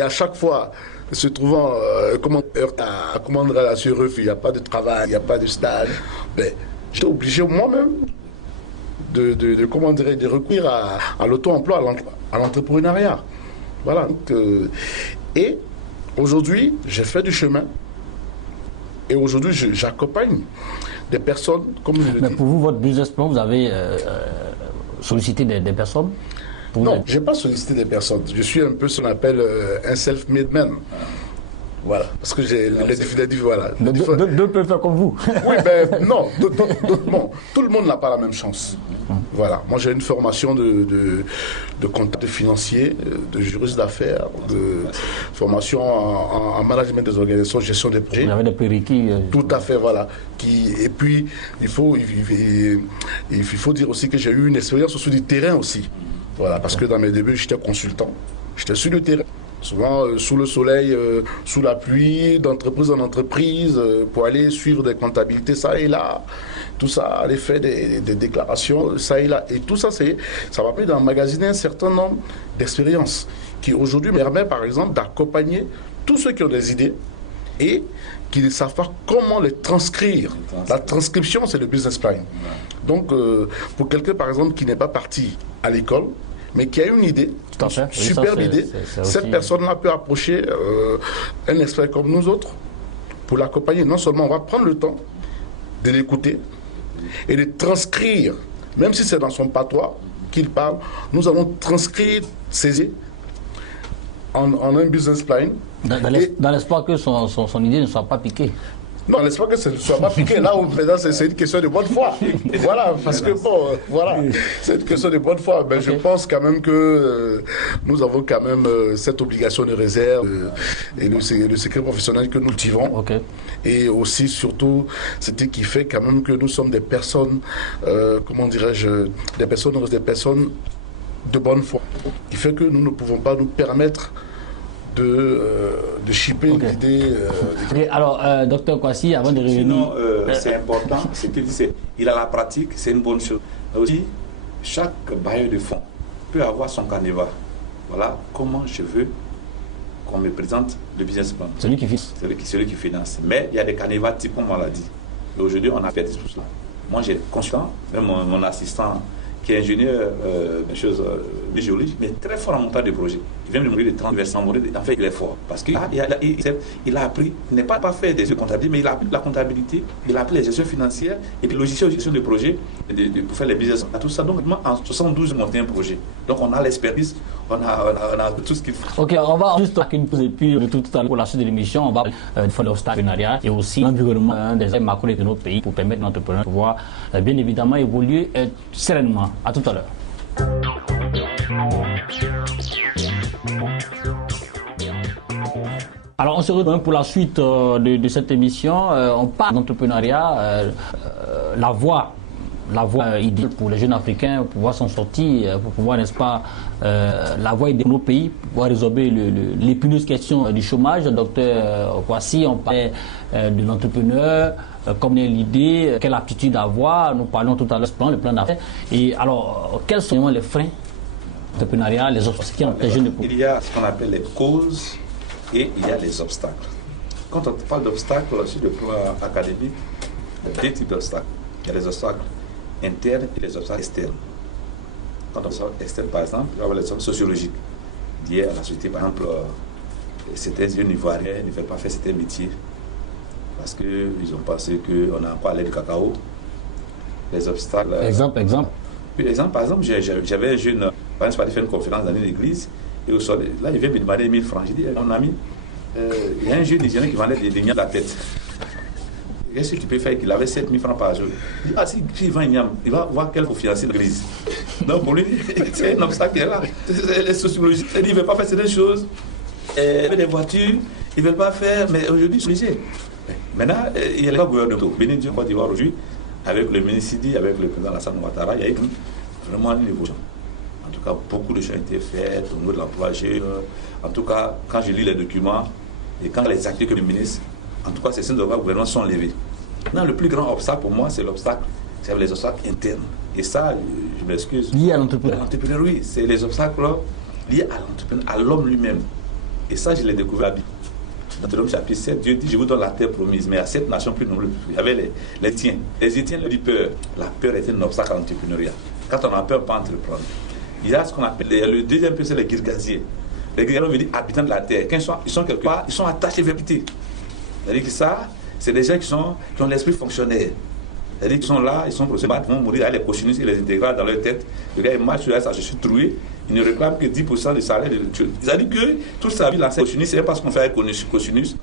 à chaque fois se trouvant à commander à ce refus, il n'y a pas de travail, il n'y a pas de stage, j'étais obligé moi-même de recourir à l'auto-emploi, à l'entrepreneuriat. Voilà. Et aujourd'hui, j'ai fait du chemin. Et aujourd'hui, j'accompagne des personnes, comme je le dis. Mais pour vous, votre business plan, vous avez sollicité des personnes? Non, je n'ai pas sollicité des personnes. Je suis un peu ce qu'on appelle un self-made man. Voilà, parce que j'ai les définitifs, voilà. D'autres peuvent faire comme vous. Oui, mais non, bon, tout le monde n'a pas la même chance. Voilà, moi j'ai une formation de comptable financier, de juriste d'affaires, de formation en management des organisations, gestion des projets. Vous avez des prérequis. Tout à fait, voilà. Et puis, il faut dire aussi que j'ai eu une expérience sur du terrain aussi. Voilà, parce que dans mes débuts, j'étais consultant, j'étais sur le terrain. Souvent sous le soleil, sous la pluie, d'entreprise en entreprise, pour aller suivre des comptabilités ça et là, tout ça, aller faire des déclarations ça et là. Et tout ça, ça m'a permis d'emmagasiner un certain nombre d'expériences qui aujourd'hui me permet par exemple d'accompagner tous ceux qui ont des idées et qui ne savent pas comment les transcrire. La transcription, c'est le business plan. Donc, pour quelqu'un par exemple qui n'est pas parti à l'école, mais qui a une idée, superbe idée, cette personne-là peut approcher un expert comme nous autres pour l'accompagner. Non seulement on va prendre le temps de l'écouter et de transcrire même si c'est dans son patois qu'il parle, nous allons transcrire ces en un business plan. Dans l'espoir que son idée ne soit pas piquée. Non, l'espoir que ce ne soit pas piqué. Là où c'est une question de bonne foi. Voilà, parce que bon, voilà, c'est une question de bonne foi. Mais je pense quand même que nous avons quand même cette obligation de réserve et le secret professionnel que nous cultivons. Okay. Et aussi, surtout, c'est ce qui fait quand même que nous sommes des personnes, comment dirais-je, des personnes de bonne foi. Qui fait que nous ne pouvons pas nous permettre de shipper l'idée. Alors, docteur Kwasi, avant de revenir... Sinon, c'est important, ce qu'il dit, c'est il a la pratique, c'est une bonne chose. Aussi, chaque bailleur de fonds peut avoir son canevas. Voilà comment je veux qu'on me présente le business plan. Celui qui finance. Celui qui finance. Mais il y a des canevas type, comme on l'a dit. Et aujourd'hui, on a perdu tout cela. Moi, j'ai consultant, même mon assistant, qui est ingénieur géologique, mais très fort en montage de projet. Il vient de mourir de 30 versants, en fait, il est fort. Parce qu'il a appris, il n'est pas fait des comptabilités, mais il a appris la comptabilité, il a appris les gestions financières, et puis le logiciel de gestion de projet, pour faire les business, tout ça. Donc, en 72, monter un projet. Donc, on a l'expertise, on a tout ce qu'il faut. Ok, on va juste une pause et puis tout à l'heure, pour la suite de l'émission, on va faire l'obstacle et aussi l'environnement des macro de notre pays pour permettre à l'entrepreneur de pouvoir, bien évidemment, évoluer sereinement. À tout à l'heure. Alors on se retrouve pour la suite de cette émission. On parle d'entrepreneuriat, la voie idéale pour les jeunes Africains pour pouvoir s'en sortir, pour pouvoir, n'est-ce pas, la voie idéale de nos pays, pour pouvoir résoudre l'épineuse question du chômage. Docteur Kwasi, on parlait de l'entrepreneur, comme est l'idée, quelle aptitude avoir. Nous parlons tout à l'heure le plan d'affaires. Et alors, quels sont les freins d'entrepreneuriat, les obstacles qui empêchent de... Il y a ce qu'on appelle les causes et il y a les obstacles. Quand on parle d'obstacles sur le plan académique, il y a deux types d'obstacles. Il y a les obstacles internes et les obstacles externes. Quand on parle externe, par exemple, il y a les obstacles sociologiques liés à la société. Par exemple, certains jeunes Ivoiriens ne veulent pas faire certains métiers parce qu'ils ont pensé qu'on n'a pas l'air du cacao. Les obstacles... Exemple. Par exemple, j'avais un jeune, par exemple, il fait une conférence dans une église, et au sol, là, il vient me demander 1000 francs. J'ai dit, mon ami, il y a un jeune Nigérien qui vendait des niams de la tête. Qu'est-ce que tu peux faire? Qu'il avait 7000 francs par jour. Il dit, s'il vend un niam, il va voir quel faut financer l'église. Donc, pour lui, c'est un obstacle qui est là. C'est les sociologistes. Il ne veut pas faire certaines choses. Il veut des voitures, ils ne veulent pas faire, mais aujourd'hui, c'est obligé. Maintenant, il y a les gouvernements. Bénin Dieu, Côte d'Ivoire, aujourd'hui, avec le ministre Sidi, avec le président Alassane Ouattara, il y a eu vraiment une évolution. En tout cas, beaucoup de choses ont été faites au niveau de l'emploi jeune. En tout cas, quand je lis les documents et quand les actes que le ministre, en tout cas, ces signes de gouvernement sont levés. Non, le plus grand obstacle pour moi, c'est l'obstacle, c'est les obstacles internes. Et ça, je m'excuse. Lié à l'entrepreneur. L'entrepreneur, oui, c'est les obstacles liés à l'entrepreneur, à l'homme lui-même. Et ça, je l'ai découvert à Bible. Dans Deutéronome chapitre 7, Dieu dit, je vous donne la terre promise, mais à 7 nations plus nombreuses. Il y avait les Étiens. Les Étiens leur dit peur. La peur était un obstacle à l'entrepreneuriat. Quand on a peur, on peut entreprendre. Il y a ce qu'on appelle, le deuxième peu, c'est les Girgaziers. Les Girgaziers veut dire habitants de la terre. Quand ils sont quelque part, ils sont attachés vers l'unité. C'est-à-dire que ça, c'est des gens qui ont l'esprit fonctionnaire. C'est-à-dire qu'ils sont là, ils sont procédés, ils vont mourir, les cochinistes, ils les intégrent dans leur tête. Le gars, il marche sur ça, je suis troué. Il ne réclame que 10% du salaire de l'autre. C'est-à-dire que toute sa vie, l'ancien cochiniste, c'est pas ce qu'on fait avec cochiniste.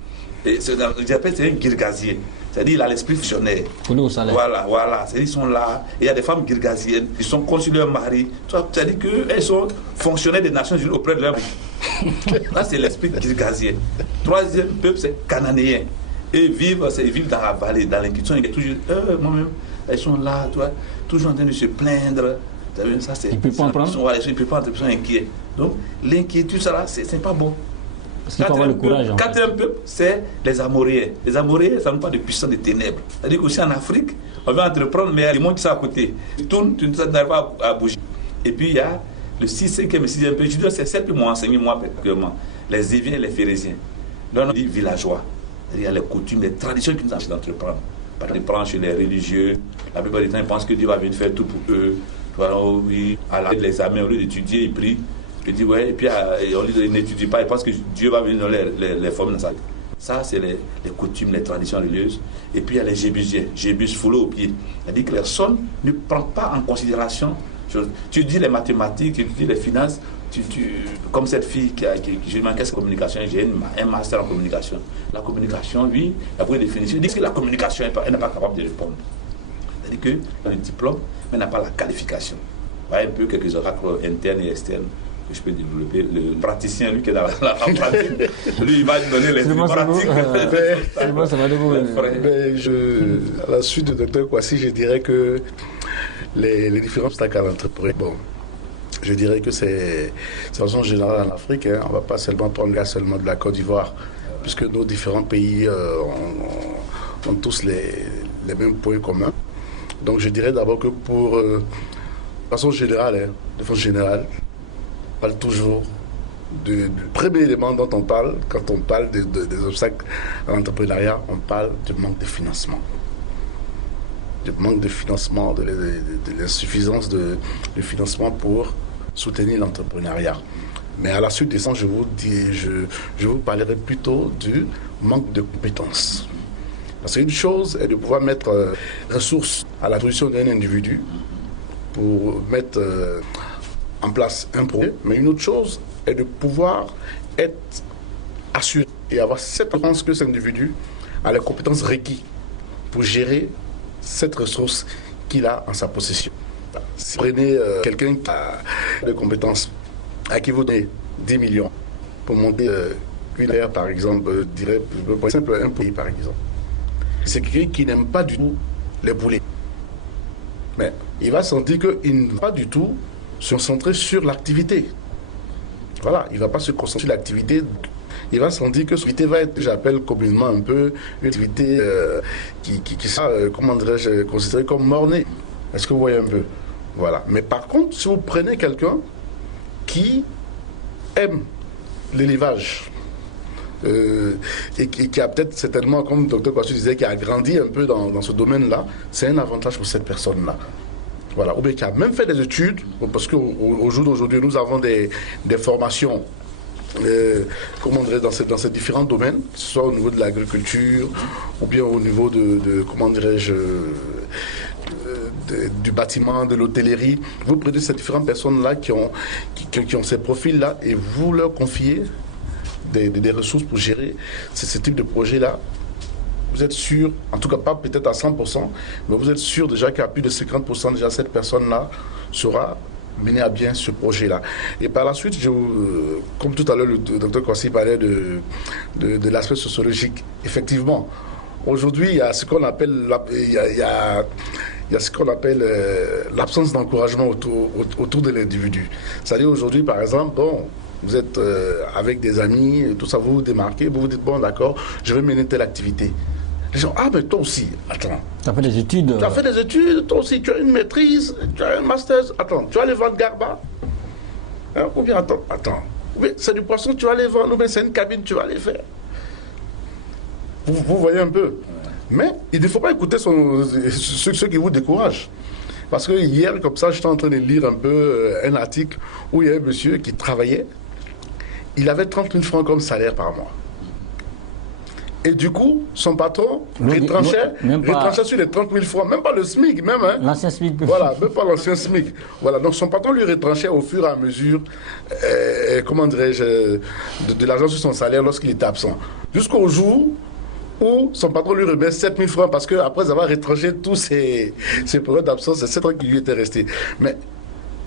J'appelle c'est un girgazier. C'est-à-dire qu'il a l'esprit fonctionnaire. Voilà. C'est-à-dire qu'ils sont là. Et il y a des femmes girgaziennes, ils sont contre leur mari. C'est-à-dire qu'elles sont fonctionnaires des Nations Unies auprès de leur mari. Là, c'est l'esprit girgazien. Troisième peuple, c'est cananéen. Et vivent dans la vallée, dans l'inquiétude. Moi-même, elles sont là, toujours en train de se plaindre. Ça, c'est, il ne peut pas en prendre. Il ne peut pas entrer, ils sont inquiets. Donc, l'inquiétude, ça là, c'est pas bon. Parce qu'il faut avoir le courage. Quatrième peuple, c'est les Amoréens. Les Amoréens, ça n'a pas de puissance de ténèbres. C'est-à-dire qu'aussi en Afrique, on veut entreprendre, mais il y a des mondes qui sont à côté. Tu tournes, tu n'arrives pas à bouger. Et puis, il y a le 6e et 6e peuple. Je dis, c'est celle que m'ont enseigné, moi, particulièrement. Les Éviens et les Phérésiens. Là, on dit villageois. Il y a les coutumes, les traditions qui nous empêchent d'entreprendre. Par exemple, chez les religieux, la plupart du temps, ils pensent que Dieu va venir faire tout pour eux. Oui, à la fin de l'examen, au lieu d'étudier, ils prient. Ils disent, ouais, et puis ils n'étudient pas, ils pensent que Dieu va venir les former dans ça. Ça, c'est les coutumes, les traditions religieuses. Et puis, il y a les gébusiers, gébus foulés aux pieds. C'est-à-dire que les personnes ne prennent pas en considération. Tu dis les mathématiques, tu dis les finances, comme cette fille je lui demande qu'est-ce que la communication, j'ai un master en communication. La communication, lui, après définition, il dit que la communication, elle n'est pas capable de répondre. C'est-à-dire que le diplôme, mais n'a pas la qualification. Voilà un peu quelques oracles internes et externes que je peux développer. Le praticien, lui qui est dans la pratique, lui, il va donner les pratiques. À la suite de Dr Kwasi, je dirais que les différents obstacles à l'entreprise, bon, je dirais que c'est de façon générale en Afrique. On ne va pas seulement prendre le cas seulement de la Côte d'Ivoire, puisque nos différents pays ont tous les mêmes points communs. Donc je dirais d'abord que de façon générale, on parle toujours du premier élément dont on parle, quand on parle des obstacles à l'entrepreneuriat, on parle du manque de financement. Du manque de financement, de l'insuffisance de financement pour soutenir l'entrepreneuriat. Mais à la suite de ça, je vous parlerai plutôt du manque de compétences. Parce qu'une chose est de pouvoir mettre ressources à la position d'un individu pour mettre en place un projet, mais une autre chose est de pouvoir être assuré et avoir cette assurance que cet individu a les compétences requises pour gérer cette ressource qu'il a en sa possession. Si vous prenez quelqu'un qui a des compétences, à qui vous donnez 10 millions pour monter une aire, par exemple, je dirais, par exemple, un pays, par exemple. C'est quelqu'un qui n'aime pas du tout les boulets. Mais il va sentir qu'il ne va pas du tout se concentrer sur l'activité. Voilà, il ne va pas se concentrer sur l'activité. Il va sentir que cette activité va être, j'appelle communément un peu, une activité qui sera, comment dirais-je, considérée comme mornée. Est-ce que vous voyez un peu? Voilà. Mais par contre, si vous prenez quelqu'un qui aime l'élevage, et qui a peut-être certainement, comme le Dr Kwasi disait, qui a grandi un peu dans ce domaine-là, c'est un avantage pour cette personne-là. Voilà. Ou bien qui a même fait des études, parce qu'au jour d'aujourd'hui, nous avons des formations comment dirais, dans ces différents domaines, que ce soit au niveau de l'agriculture, ou bien au niveau de comment dirais-je, du bâtiment, de l'hôtellerie. Vous prenez ces différentes personnes-là qui ont ces profils-là et vous leur confiez des ressources pour gérer ce type de projet-là. Vous êtes sûr, en tout cas pas peut-être à 100%, mais vous êtes sûr déjà qu'à plus de 50% déjà cette personne-là sera mener à bien ce projet-là. Et par la suite, comme tout à l'heure le Dr Kwasi parlait de l'aspect sociologique. Effectivement, aujourd'hui, il y a ce qu'on appelle l'absence d'encouragement autour de l'individu. C'est-à-dire aujourd'hui, par exemple, bon, vous êtes avec des amis, tout ça, vous vous démarquez, vous vous dites, bon d'accord, je vais mener telle activité. Les gens, ah mais toi aussi, attends. Tu as fait des études. Tu as fait des études, toi aussi, tu as une maîtrise, tu as un master, attends, tu vas aller vendre Garba. Hein, ou bien, attends. Oui, c'est du poisson, tu vas aller vendre, ou bien c'est une cabine, tu vas aller faire. Vous voyez un peu. Mais il ne faut pas écouter ceux qui vous découragent. Parce que hier, comme ça, j'étais en train de lire un peu un article où il y a un monsieur qui travaillait. Il avait 30 000 francs comme salaire par mois. Et du coup, son patron retranchait sur les 30 000 francs, même pas le SMIC, même. Hein. L'ancien SMIC. Voilà, même pas l'ancien SMIC. Voilà, donc son patron lui retranchait au fur et à mesure, comment dirais-je, de l'argent sur son salaire lorsqu'il était absent. Jusqu'au jour où son patron lui remet 7 000 francs parce qu'après avoir retranché tous ses périodes d'absence, c'est 7 ans qui lui étaient restés. Mais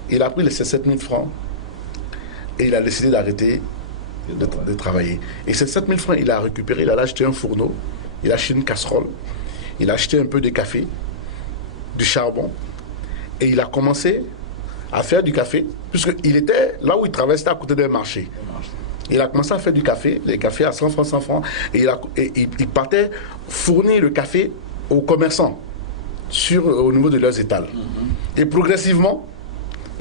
il a pris ces 7 000 francs et il a décidé d'arrêter de travailler. Et ces 7 000 francs, il a récupéré, il a acheté un fourneau, il a acheté une casserole, il a acheté un peu de café, du charbon, et il a commencé à faire du café, puisqu'il était, là où il travaillait, c'était à côté d'un marché. Il a commencé à faire du café, les cafés à 100 francs, et il partait fournir le café aux commerçants au niveau de leurs étals. Et progressivement,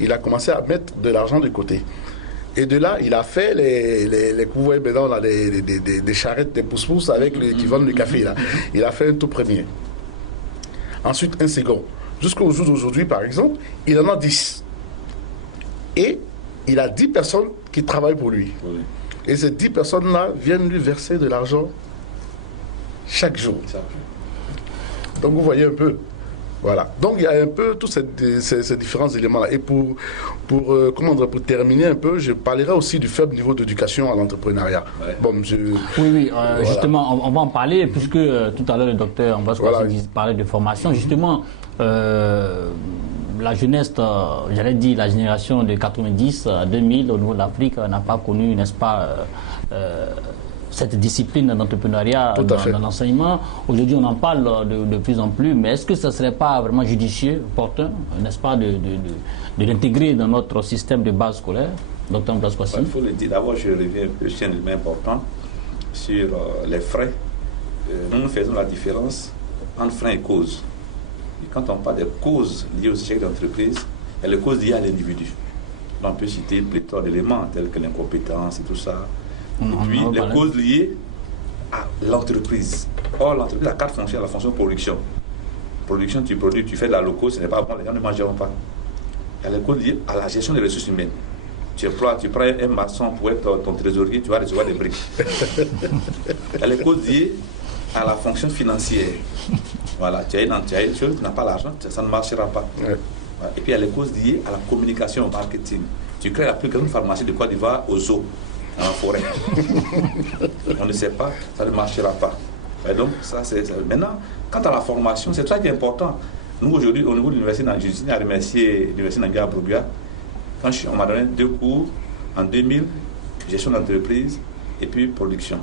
il a commencé à mettre de l'argent de côté. Et de là, il a fait vous voyez maintenant, on a des charrettes, des pousse-pousse qui vendent le café. Là. Il a fait un tout premier. Ensuite, un second. Jusqu'au jour d'aujourd'hui, par exemple, il en a 10. Et il a 10 personnes qui travaillent pour lui. Oui. Et ces 10 personnes-là viennent lui verser de l'argent chaque jour. Donc vous voyez un peu. Voilà. Donc il y a un peu tous ces différents éléments-là. Et pour terminer un peu, je parlerai aussi du faible niveau d'éducation à l'entrepreneuriat. Ouais. Bon, Oui, voilà. Justement, on va en parler, puisque tout à l'heure le docteur Ambroise parlait de formation. Justement, la jeunesse, j'allais dire la génération de 90 à 2000 au niveau de l'Afrique n'a pas connu, n'est-ce pas, cette discipline d'entrepreneuriat dans l'enseignement. Aujourd'hui, on en parle de plus en plus, mais est-ce que ce ne serait pas vraiment judicieux, opportun, n'est-ce pas, de l'intégrer dans notre système de base scolaire, docteur Ambroise Kwasi? Il faut le dire. D'abord, je reviens un peu sur un élément important sur les frais. Nous faisons la différence entre freins et causes. Et quand on parle des causes liées aux échecs d'entreprise, il y a les causes liées à l'individu. On peut citer une pléthore d'éléments tels que l'incompétence et tout ça. Et puis les causes liées à l'entreprise. Or, l'entreprise a 4 fonctions. La fonction production. Production, tu produis, tu fais de la loco, ce n'est pas bon, les gens ne mangeront pas. Il y a les causes liées à la gestion des ressources humaines. Tu prends un maçon pour être ton trésorier, tu vas recevoir des briques. Il y a les causes liées à la fonction financière. Voilà, tu as une chose, tu n'as pas l'argent, ça ne marchera pas. Ouais. Voilà. Et puis il y a les causes liées à la communication, au marketing. Tu crées la plus grande pharmacie de Côte d'Ivoire aux zoo, dans la forêt. On ne sait pas, ça ne marchera pas. Et donc, ça, maintenant, quant à la formation, c'est ça qui est important. Nous, aujourd'hui, au niveau de l'université d'Angers, je tiens à remercier l'université d'Angers à Brogbia. On m'a donné 2 cours en 2000, gestion d'entreprise et puis production.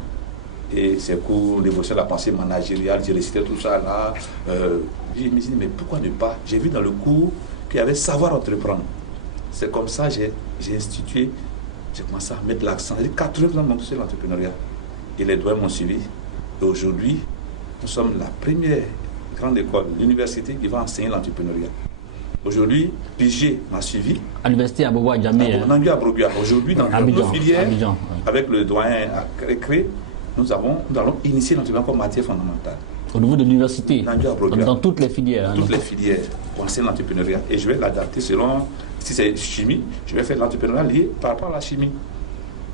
Et ces cours d'évolution de la pensée managériale, j'ai récité tout ça là. Je me suis dit, mais pourquoi ne pas? J'ai vu dans le cours qu'il y avait savoir entreprendre. C'est comme ça que j'ai institué, j'ai commencé à mettre l'accent. J'ai dit 80% de mon dossier l'entrepreneuriat. Et les doyens m'ont suivi. Et aujourd'hui, nous sommes la première grande école, l'université qui va enseigner l'entrepreneuriat. Aujourd'hui, PG m'a suivi. À l'université à Bobo-Djamé. À Brogbia. Aujourd'hui, dans nos filières, avec le doyen à créer, nous allons initier l'entrepreneuriat comme matière fondamentale. Au niveau de l'université, dans toutes les filières. Toutes les filières, on enseigne l'entrepreneuriat. Et je vais l'adapter selon, si c'est chimie, je vais faire l'entrepreneuriat lié par rapport à la chimie.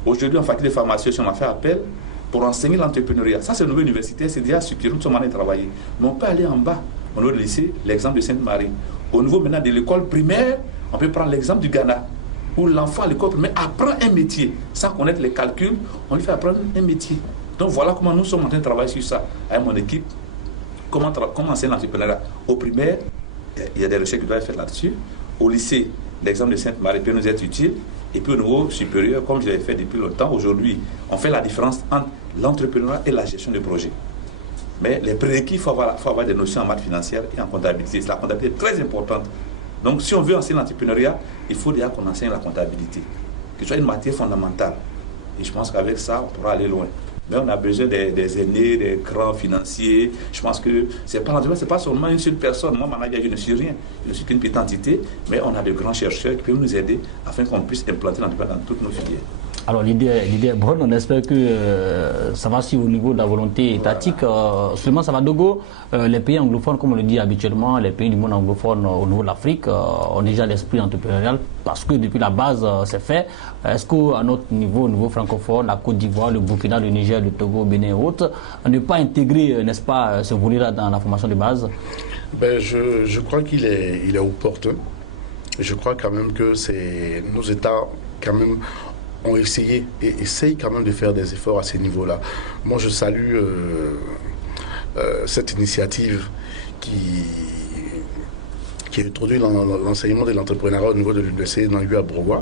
Aujourd'hui, en faculté de pharmacie, on m'a fait appel pour enseigner l'entrepreneuriat. Ça, c'est le niveau universitaire, c'est déjà structuré, nous sommes en train de travailler. Mais on peut aller en bas, au niveau du lycée, l'exemple de Sainte-Marie. Au niveau maintenant de l'école primaire, on peut prendre l'exemple du Ghana, où l'enfant à l'école primaire apprend un métier. Sans connaître les calculs, on lui fait apprendre un métier. Donc voilà comment nous sommes en train de travailler sur ça avec mon équipe. Comment enseigner l'entrepreneuriat. Au primaire, il y a des recherches qui doivent être faites là-dessus. Au lycée, l'exemple de Sainte-Marie peut nous être utile. Et puis au niveau supérieur, comme je l'ai fait depuis longtemps, aujourd'hui, on fait la différence entre l'entrepreneuriat et la gestion de projet. Mais les prérequis, il faut avoir des notions en maths financières et en comptabilité. La comptabilité est très importante. Donc si on veut enseigner l'entrepreneuriat, il faut déjà qu'on enseigne la comptabilité. Que ce soit une matière fondamentale. Et je pense qu'avec ça, on pourra aller loin. Mais on a besoin des aînés, des grands financiers. Je pense que c'est pas seulement une seule personne. Moi, manager, je ne suis rien. Je ne suis qu'une petite entité. Mais on a de grands chercheurs qui peuvent nous aider afin qu'on puisse implanter l'entrepreneuriat dans toutes nos filières. Alors l'idée est bonne, on espère que ça va suivre au niveau de la volonté étatique. Seulement ça va de go. Les pays anglophones, comme on le dit habituellement, les pays du monde anglophone au niveau de l'Afrique ont déjà l'esprit entrepreneurial parce que depuis la base c'est fait. Est-ce qu'à notre niveau, au niveau francophone, la Côte d'Ivoire, le Burkina, le Niger, le Togo, Bénin et autres, on ne pas intégrer, n'est-ce pas, ce volet-là dans la formation de base? Je crois qu'il est opportun. Je crois quand même que nos États quand même ont essayé et essayent quand même de faire des efforts à ces niveaux-là. Moi, je salue cette initiative qui introduit l'enseignement de l'entrepreneuriat au niveau de l'université d'Angers à Brogbia.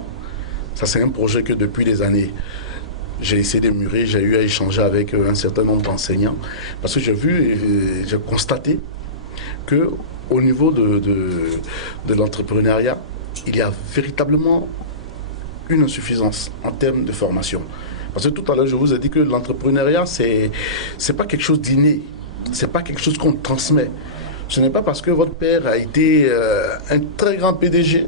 Ça, c'est un projet que depuis des années, j'ai essayé de mûrir, j'ai eu à échanger avec un certain nombre d'enseignants, parce que j'ai constaté qu'au niveau de l'entrepreneuriat, il y a véritablement une insuffisance en termes de formation. Parce que tout à l'heure, je vous ai dit que l'entrepreneuriat, c'est pas quelque chose d'inné, c'est pas quelque chose qu'on transmet. Ce n'est pas parce que votre père a été un très grand PDG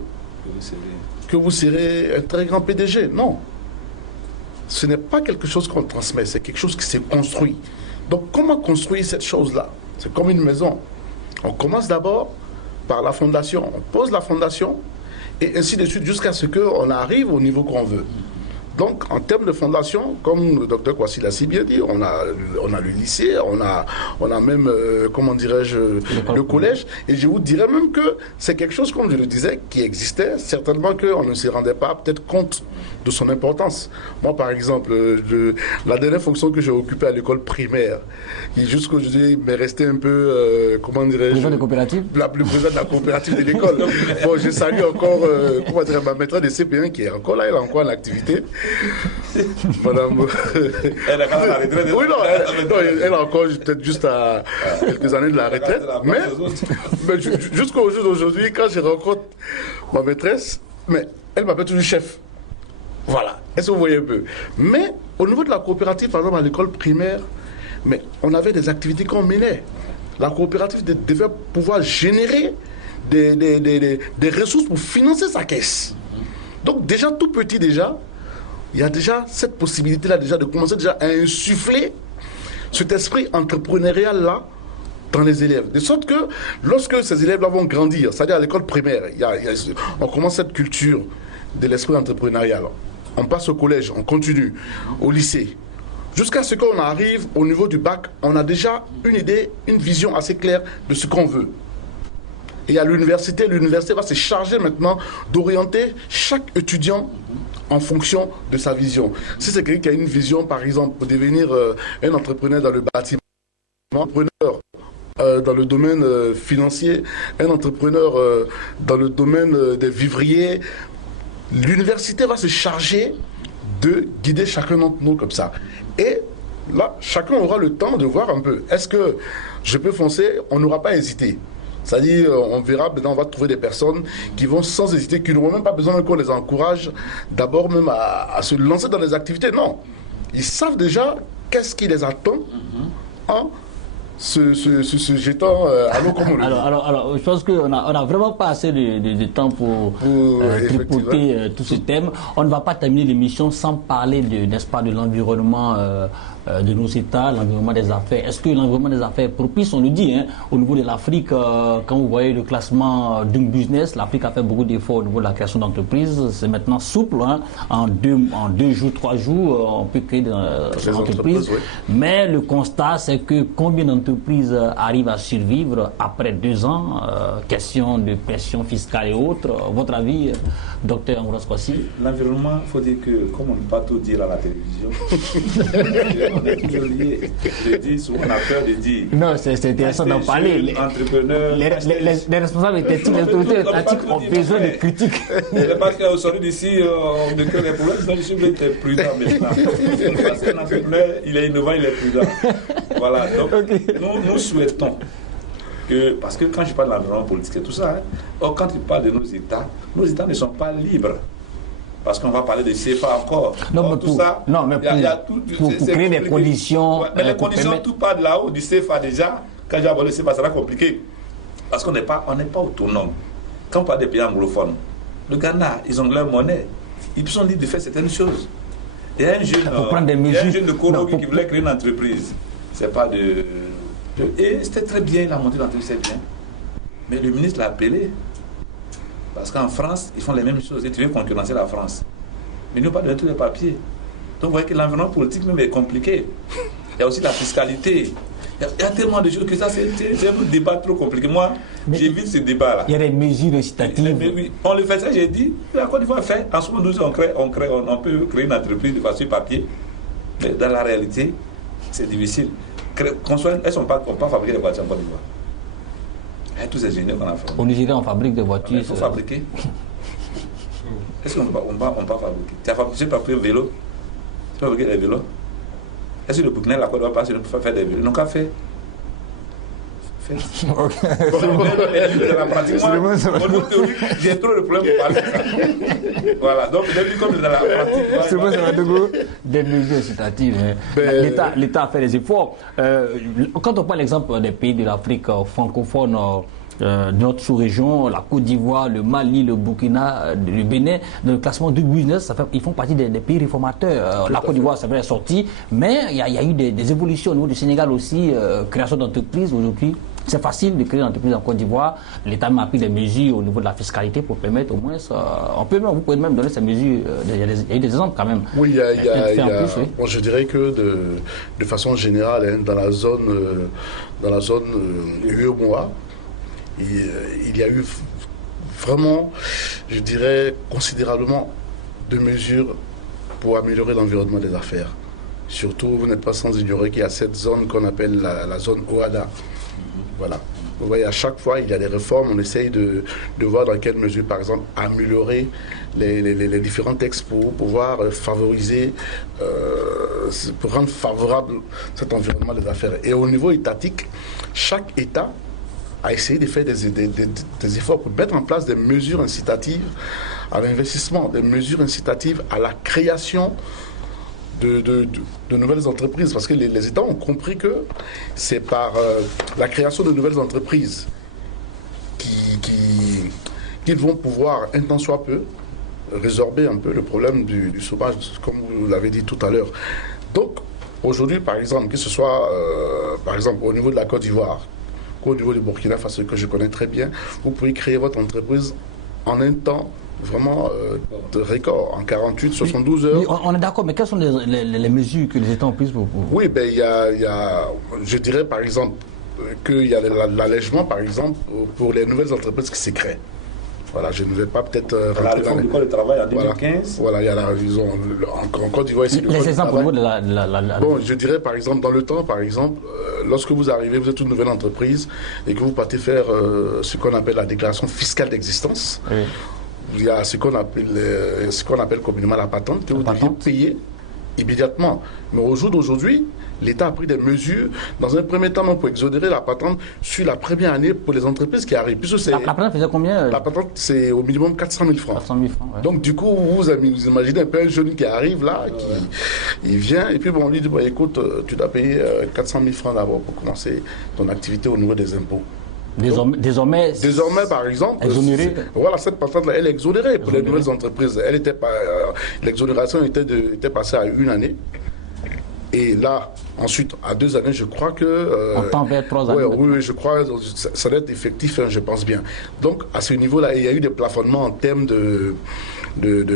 que vous serez un très grand PDG. Non. Ce n'est pas quelque chose qu'on transmet, c'est quelque chose qui s'est construit. Donc, comment construire cette chose-là? C'est comme une maison. On commence d'abord par la fondation. On pose la fondation, et ainsi de suite, jusqu'à ce qu'on arrive au niveau qu'on veut. Donc, en termes de fondation, comme le docteur Kwasi l'a si bien dit, on a le lycée, on a même, comment dirais-je, le collège. Et je vous dirais même que c'est quelque chose, comme je le disais, qui existait. Certainement qu'on ne se rendait pas peut-être compte de son importance. Moi, par exemple, la dernière fonction que j'ai occupée à l'école primaire, jusqu'aujourd'hui, il m'est resté un peu, comment dirais-je... Président de coopérative ? Le président de la coopérative de l'école. Bon, je salue encore, comment dire, ma maîtresse de CP1 qui est encore là, elle est encore en activité. Madame... Elle est quand même à la retraite. Oui, non, elle est encore peut-être juste à quelques années de la retraite. Mais jusqu'au jour d'aujourd'hui, quand je rencontre ma maîtresse, mais elle m'appelle toujours chef. Voilà, est-ce que vous voyez un peu? Mais au niveau de la coopérative, par exemple à l'école primaire, mais on avait des activités qu'on menait. La coopérative devait pouvoir générer des ressources pour financer sa caisse. Donc déjà tout petit déjà, il y a déjà cette possibilité-là déjà de commencer déjà à insuffler cet esprit entrepreneurial-là dans les élèves. De sorte que lorsque ces élèves-là vont grandir, c'est-à-dire à l'école primaire, on commence cette culture de l'esprit entrepreneurial. On passe au collège, on continue, au lycée. Jusqu'à ce qu'on arrive au niveau du bac, on a déjà une idée, une vision assez claire de ce qu'on veut. Et à l'université va se charger maintenant d'orienter chaque étudiant en fonction de sa vision. Si c'est quelqu'un qui a une vision, par exemple, pour devenir un entrepreneur dans le bâtiment, un entrepreneur dans le domaine financier, un entrepreneur dans le domaine des vivriers, l'université va se charger de guider chacun d'entre nous comme ça. Et là, chacun aura le temps de voir un peu. Est-ce que je peux foncer? On n'aura pas hésité. C'est-à-dire, on verra, maintenant on va trouver des personnes qui vont sans hésiter, qui n'auront même pas besoin qu'on les encourage d'abord même à se lancer dans les activités. Non. Ils savent déjà qu'est-ce qui les attend en se jetant à l'eau comme on le dit. Alors, je pense qu'on n'a vraiment pas assez de temps pour tripoter tous ces thèmes. On ne va pas terminer l'émission sans parler n'est-ce pas, de l'environnement de nos États, l'environnement des affaires. Est-ce que l'environnement des affaires est propice? On le dit, hein, au niveau de l'Afrique, quand vous voyez le classement Doing Business, l'Afrique a fait beaucoup d'efforts au niveau de la création d'entreprises. C'est maintenant souple, hein. En deux jours, 3 jours, on peut créer des entreprises. Oui. Mais le constat, c'est que combien d'entreprises arrivent à survivre après 2 ans? Question de pression fiscale et autres. Votre avis, docteur Ambroise Kwasi? L'environnement, il faut dire que, comme on ne peut pas tout dire à la télévision, on est toujours lié. Je dis, souvent on a peur de dire. Non, c'est intéressant d'en parler. Les responsables étatiques ont besoin de critiques. Parce qu'aujourd'hui d'ici, on décrit les problèmes, je suis être prudent maintenant. Parce qu'un entrepreneur, il est innovant, il est prudent. Voilà, donc nous souhaitons que, parce que quand je parle de l'environnement politique et tout ça, quand tu parles de nos États ne sont pas libres. Parce qu'on va parler de CFA encore. Non, mais tout ça, pour créer des conditions. Mais les conditions, tout part de là-haut, du CFA déjà. Quand j'ai abordé le CFA, ça sera compliqué. Parce qu'on n'est pas autonome. Quand on parle des pays anglophones, le Ghana, ils ont leur monnaie. Ils sont libres de faire certaines choses. Il y a un jeune de Korogi qui voulait créer une entreprise. C'est pas de. Et c'était très bien, il a monté l'entreprise, c'est bien. Mais le ministre l'a appelé. Parce qu'en France, ils font les mêmes choses et tu veux concurrencer la France. Mais ils n'ont pas donné tous les papiers. Donc vous voyez que l'environnement politique même est compliqué. Il y a aussi la fiscalité. Il y a tellement de choses que ça, c'est un débat trop compliqué. Moi, j'évite ce débat-là. Il y a des mesures incitatives. Oui, on le fait ça, j'ai dit, la Côte d'Ivoire fait. En ce moment, on peut créer une entreprise de façon papier. Mais dans la réalité, c'est difficile. Elles ne sont pas fabriquées des voitures en Côte d'Ivoire. Et tous ces ingénieurs qu'on a fait. Au Nigeria, on fabrique des voitures. Il faut fabriquer. Est-ce qu'on ne peut pas fabriquer? Tu as fabriqué un vélo? Tu as fabriqué des vélos? Est-ce que le Burkina, la Côte d'Ivoire, ne peut pas faire des vélos? Ils n'ont qu'à faire. J'ai trop de problèmes pour parler de ça. Voilà, donc comme dans la pratique. C'est bon, ça va des mesures incitatives. L'État a fait des efforts. Quand on prend l'exemple des pays de l'Afrique francophone, de notre sous-région, la Côte d'Ivoire, le Mali, le Burkina, le Bénin, dans le classement du business, ils font partie des pays réformateurs. La Côte d'Ivoire, ça est sorti, mais il y a eu des évolutions au niveau du Sénégal aussi, création d'entreprises aujourd'hui. c'est facile de créer une entreprise en Côte d'Ivoire. L'État a pris des mesures au niveau de la fiscalité pour permettre au moins, vous pouvez même donner ces mesures, il y a des exemples quand même. Oui, bon, je dirais que de façon générale, hein, dans la zone UEMOA, il y a eu vraiment, je dirais, considérablement de mesures pour améliorer l'environnement des affaires. Surtout, vous n'êtes pas sans ignorer qu'il y a cette zone qu'on appelle la zone OADA. Voilà. Vous voyez, à chaque fois, il y a des réformes. On essaye de voir dans quelle mesure, par exemple, améliorer les différents textes pour pouvoir favoriser, pour rendre favorable cet environnement des affaires. Et au niveau étatique, chaque État a essayé de faire des efforts pour mettre en place des mesures incitatives à l'investissement, des mesures incitatives à la création de nouvelles entreprises, parce que les États ont compris que c'est par la création de nouvelles entreprises qu'ils vont pouvoir, un tant soit peu, résorber un peu le problème du chômage, comme vous l'avez dit tout à l'heure. Donc, aujourd'hui, par exemple, que ce soit par exemple au niveau de la Côte d'Ivoire, qu'au niveau du Burkina Faso, que je connais très bien, vous pouvez créer votre entreprise en un temps vraiment de record, en 48, 72 heures. Oui, on est d'accord, mais quelles sont les mesures que les États ont prises pour... Oui, ben, il y a, je dirais par exemple, qu'il y a l'allègement, par exemple, pour les nouvelles entreprises qui se créent. Voilà, je ne vais pas peut-être rentrer la réforme du Code du travail en 2015. Voilà, il y a la révision. En Côte d'Ivoire, ici, les exemples au niveau de la... Bon, je dirais par exemple, dans le temps, par exemple, lorsque vous arrivez, vous êtes une nouvelle entreprise et que vous partez faire ce qu'on appelle la déclaration fiscale d'existence. Oui. Il y a ce qu'on appelle communément la patente, que vous devez payer immédiatement. Mais au jour d'aujourd'hui, l'État a pris des mesures, dans un premier temps, pour exonérer la patente sur la première année pour les entreprises qui arrivent. La patente faisait combien La patente, c'est au minimum 400 000 francs. 400 000 francs, ouais. Donc, du coup, vous imaginez un peu un jeune qui arrive là, il vient, et puis bon, on lui dit, bah, écoute, tu dois payer 400 000 francs d'abord pour commencer ton activité au niveau des impôts. Désormais, par exemple, exonérée. Voilà, cette patente-là, elle est exonérée pour les nouvelles entreprises. L'exonération était passée à 1 année. Et là, ensuite, à 2 années, je crois que... on tend vers 3 années. Oui, je crois que ça doit être effectif, hein, je pense bien. Donc, à ce niveau-là, il y a eu des plafonnements en termes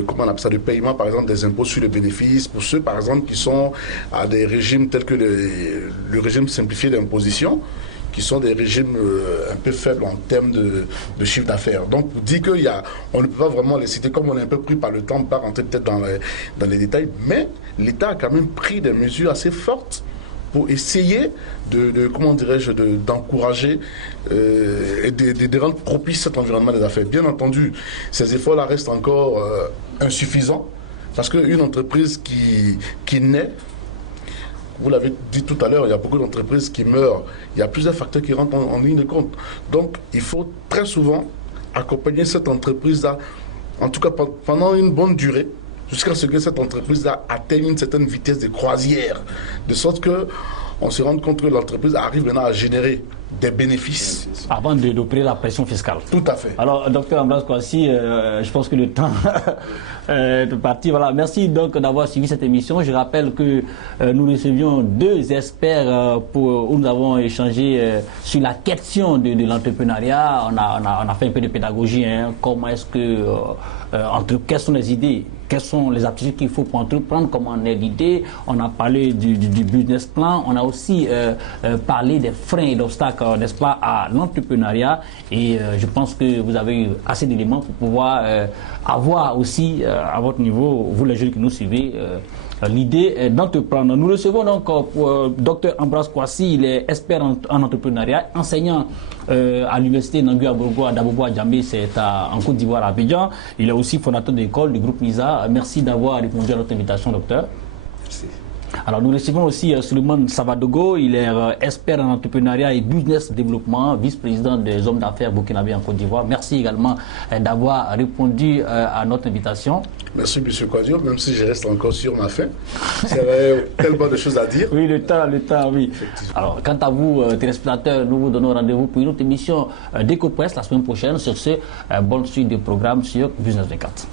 comment on appelle ça, de paiement, par exemple, des impôts sur les bénéfices, pour ceux, par exemple, qui sont à des régimes tels que le régime simplifié d'imposition, qui sont des régimes un peu faibles en termes de chiffre d'affaires. Donc, vous dites on ne peut pas vraiment les citer, comme on est un peu pris par le temps, on ne peut pas rentrer peut-être dans les détails, mais l'État a quand même pris des mesures assez fortes pour essayer comment dirais-je, d'encourager et de rendre propice cet environnement des affaires. Bien entendu, ces efforts-là restent encore insuffisants, parce qu'une entreprise qui naît, vous l'avez dit tout à l'heure, il y a beaucoup d'entreprises qui meurent. Il y a plusieurs facteurs qui rentrent en ligne de compte. Donc, il faut très souvent accompagner cette entreprise-là, en tout cas pendant une bonne durée, jusqu'à ce que cette entreprise-là atteigne une certaine vitesse de croisière, de sorte qu'on se rende compte que l'entreprise arrive maintenant à générer des bénéfices. Avant d'opérer la pression fiscale. Tout à fait. Alors, docteur Ambroise Kouassi, je pense que le temps de partir. Voilà. Merci donc d'avoir suivi cette émission. Je rappelle que nous recevions 2 experts où nous avons échangé sur la question de l'entrepreneuriat. On a fait un peu de pédagogie. Hein. Comment est-ce que, quelles sont les idées, quelles sont les aptitudes qu'il faut pour entreprendre, comment on est l'idée. On a parlé du business plan. On a aussi parlé des freins et d'obstacles, n'est-ce pas, à l'entrepreneuriat. Et je pense que vous avez eu assez d'éléments pour pouvoir avoir aussi à votre niveau, vous les jeunes qui nous suivez, l'idée d'entreprendre. Nous recevons donc Dr Ambroise Kouassi, il est expert en entrepreneuriat, enseignant à l'université Nangu Aborgo à Dabobo Djamé, c'est en Côte d'Ivoire à Abidjan. Il est aussi fondateur de l'école du groupe NISA. Merci d'avoir répondu à notre invitation, docteur. Merci. Alors nous recevons aussi Suleiman Savadogo, il est expert en entrepreneuriat et business développement, vice-président des hommes d'affaires burkinabés en Côte d'Ivoire. Merci également d'avoir répondu à notre invitation. Merci M. Kouadio, même si je reste encore sur ma faim. C'est tellement de choses à dire. Oui, le temps, oui. Alors, quant à vous, téléspectateurs, nous vous donnons rendez-vous pour une autre émission d'Ecopresse la semaine prochaine. Sur ce, bonne suite de programme sur Business 24.